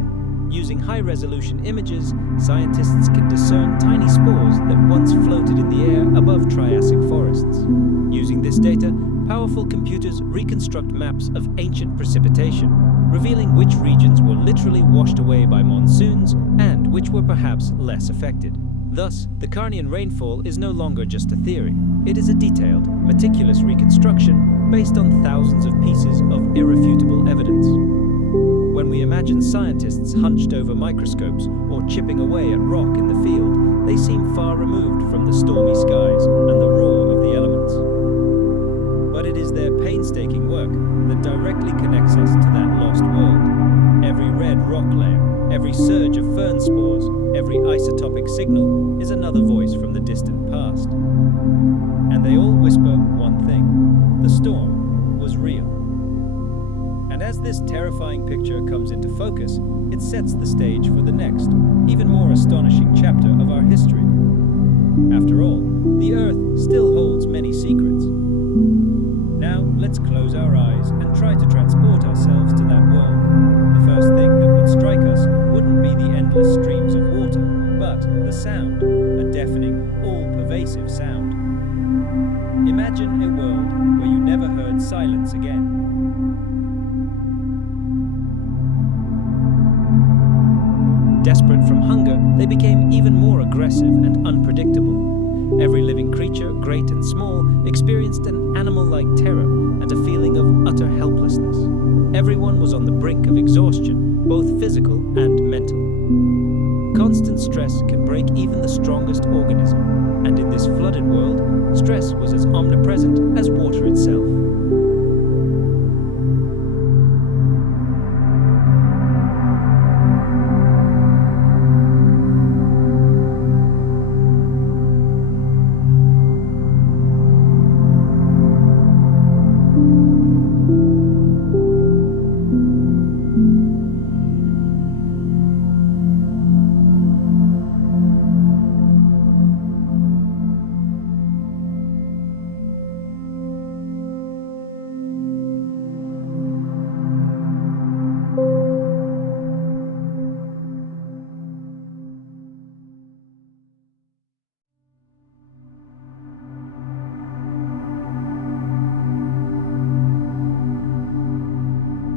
Using high-resolution images, scientists can discern tiny spores that once floated in the air above Triassic forests. Using this data, powerful computers reconstruct maps of ancient precipitation, revealing which regions were literally washed away by monsoons and which were perhaps less affected. Thus, the Carnian rainfall is no longer just a theory. It is a detailed, meticulous reconstruction based on thousands of pieces of irrefutable evidence. When we imagine scientists hunched over microscopes or chipping away at rock in the field, they seem far removed from the stormy skies and the roar of the elements. But it is their painstaking work that directly connects us to that lost world. Every red rock layer, every surge of fern spores, every isotopic signal is another voice from the distant past. And they all whisper one thing: the storm was real. And as this terrifying picture comes into focus, it sets the stage for the next, even more astonishing chapter of our history. After all, the Earth still holds many secrets. Now, let's close our eyes and try to transport ourselves to that world. The first thing that would strike us wouldn't be the endless streams of water, but the sound, a deafening, all-pervasive sound. Imagine a world where you never heard silence again. Desperate from hunger, they became even more aggressive and unpredictable. Every living creature, great and small, experienced an animal-like terror and a feeling of utter helplessness. Everyone was on the brink of exhaustion, both physical and mental. Constant stress can break even the strongest organism, and in this flooded world, stress was as omnipresent as water itself.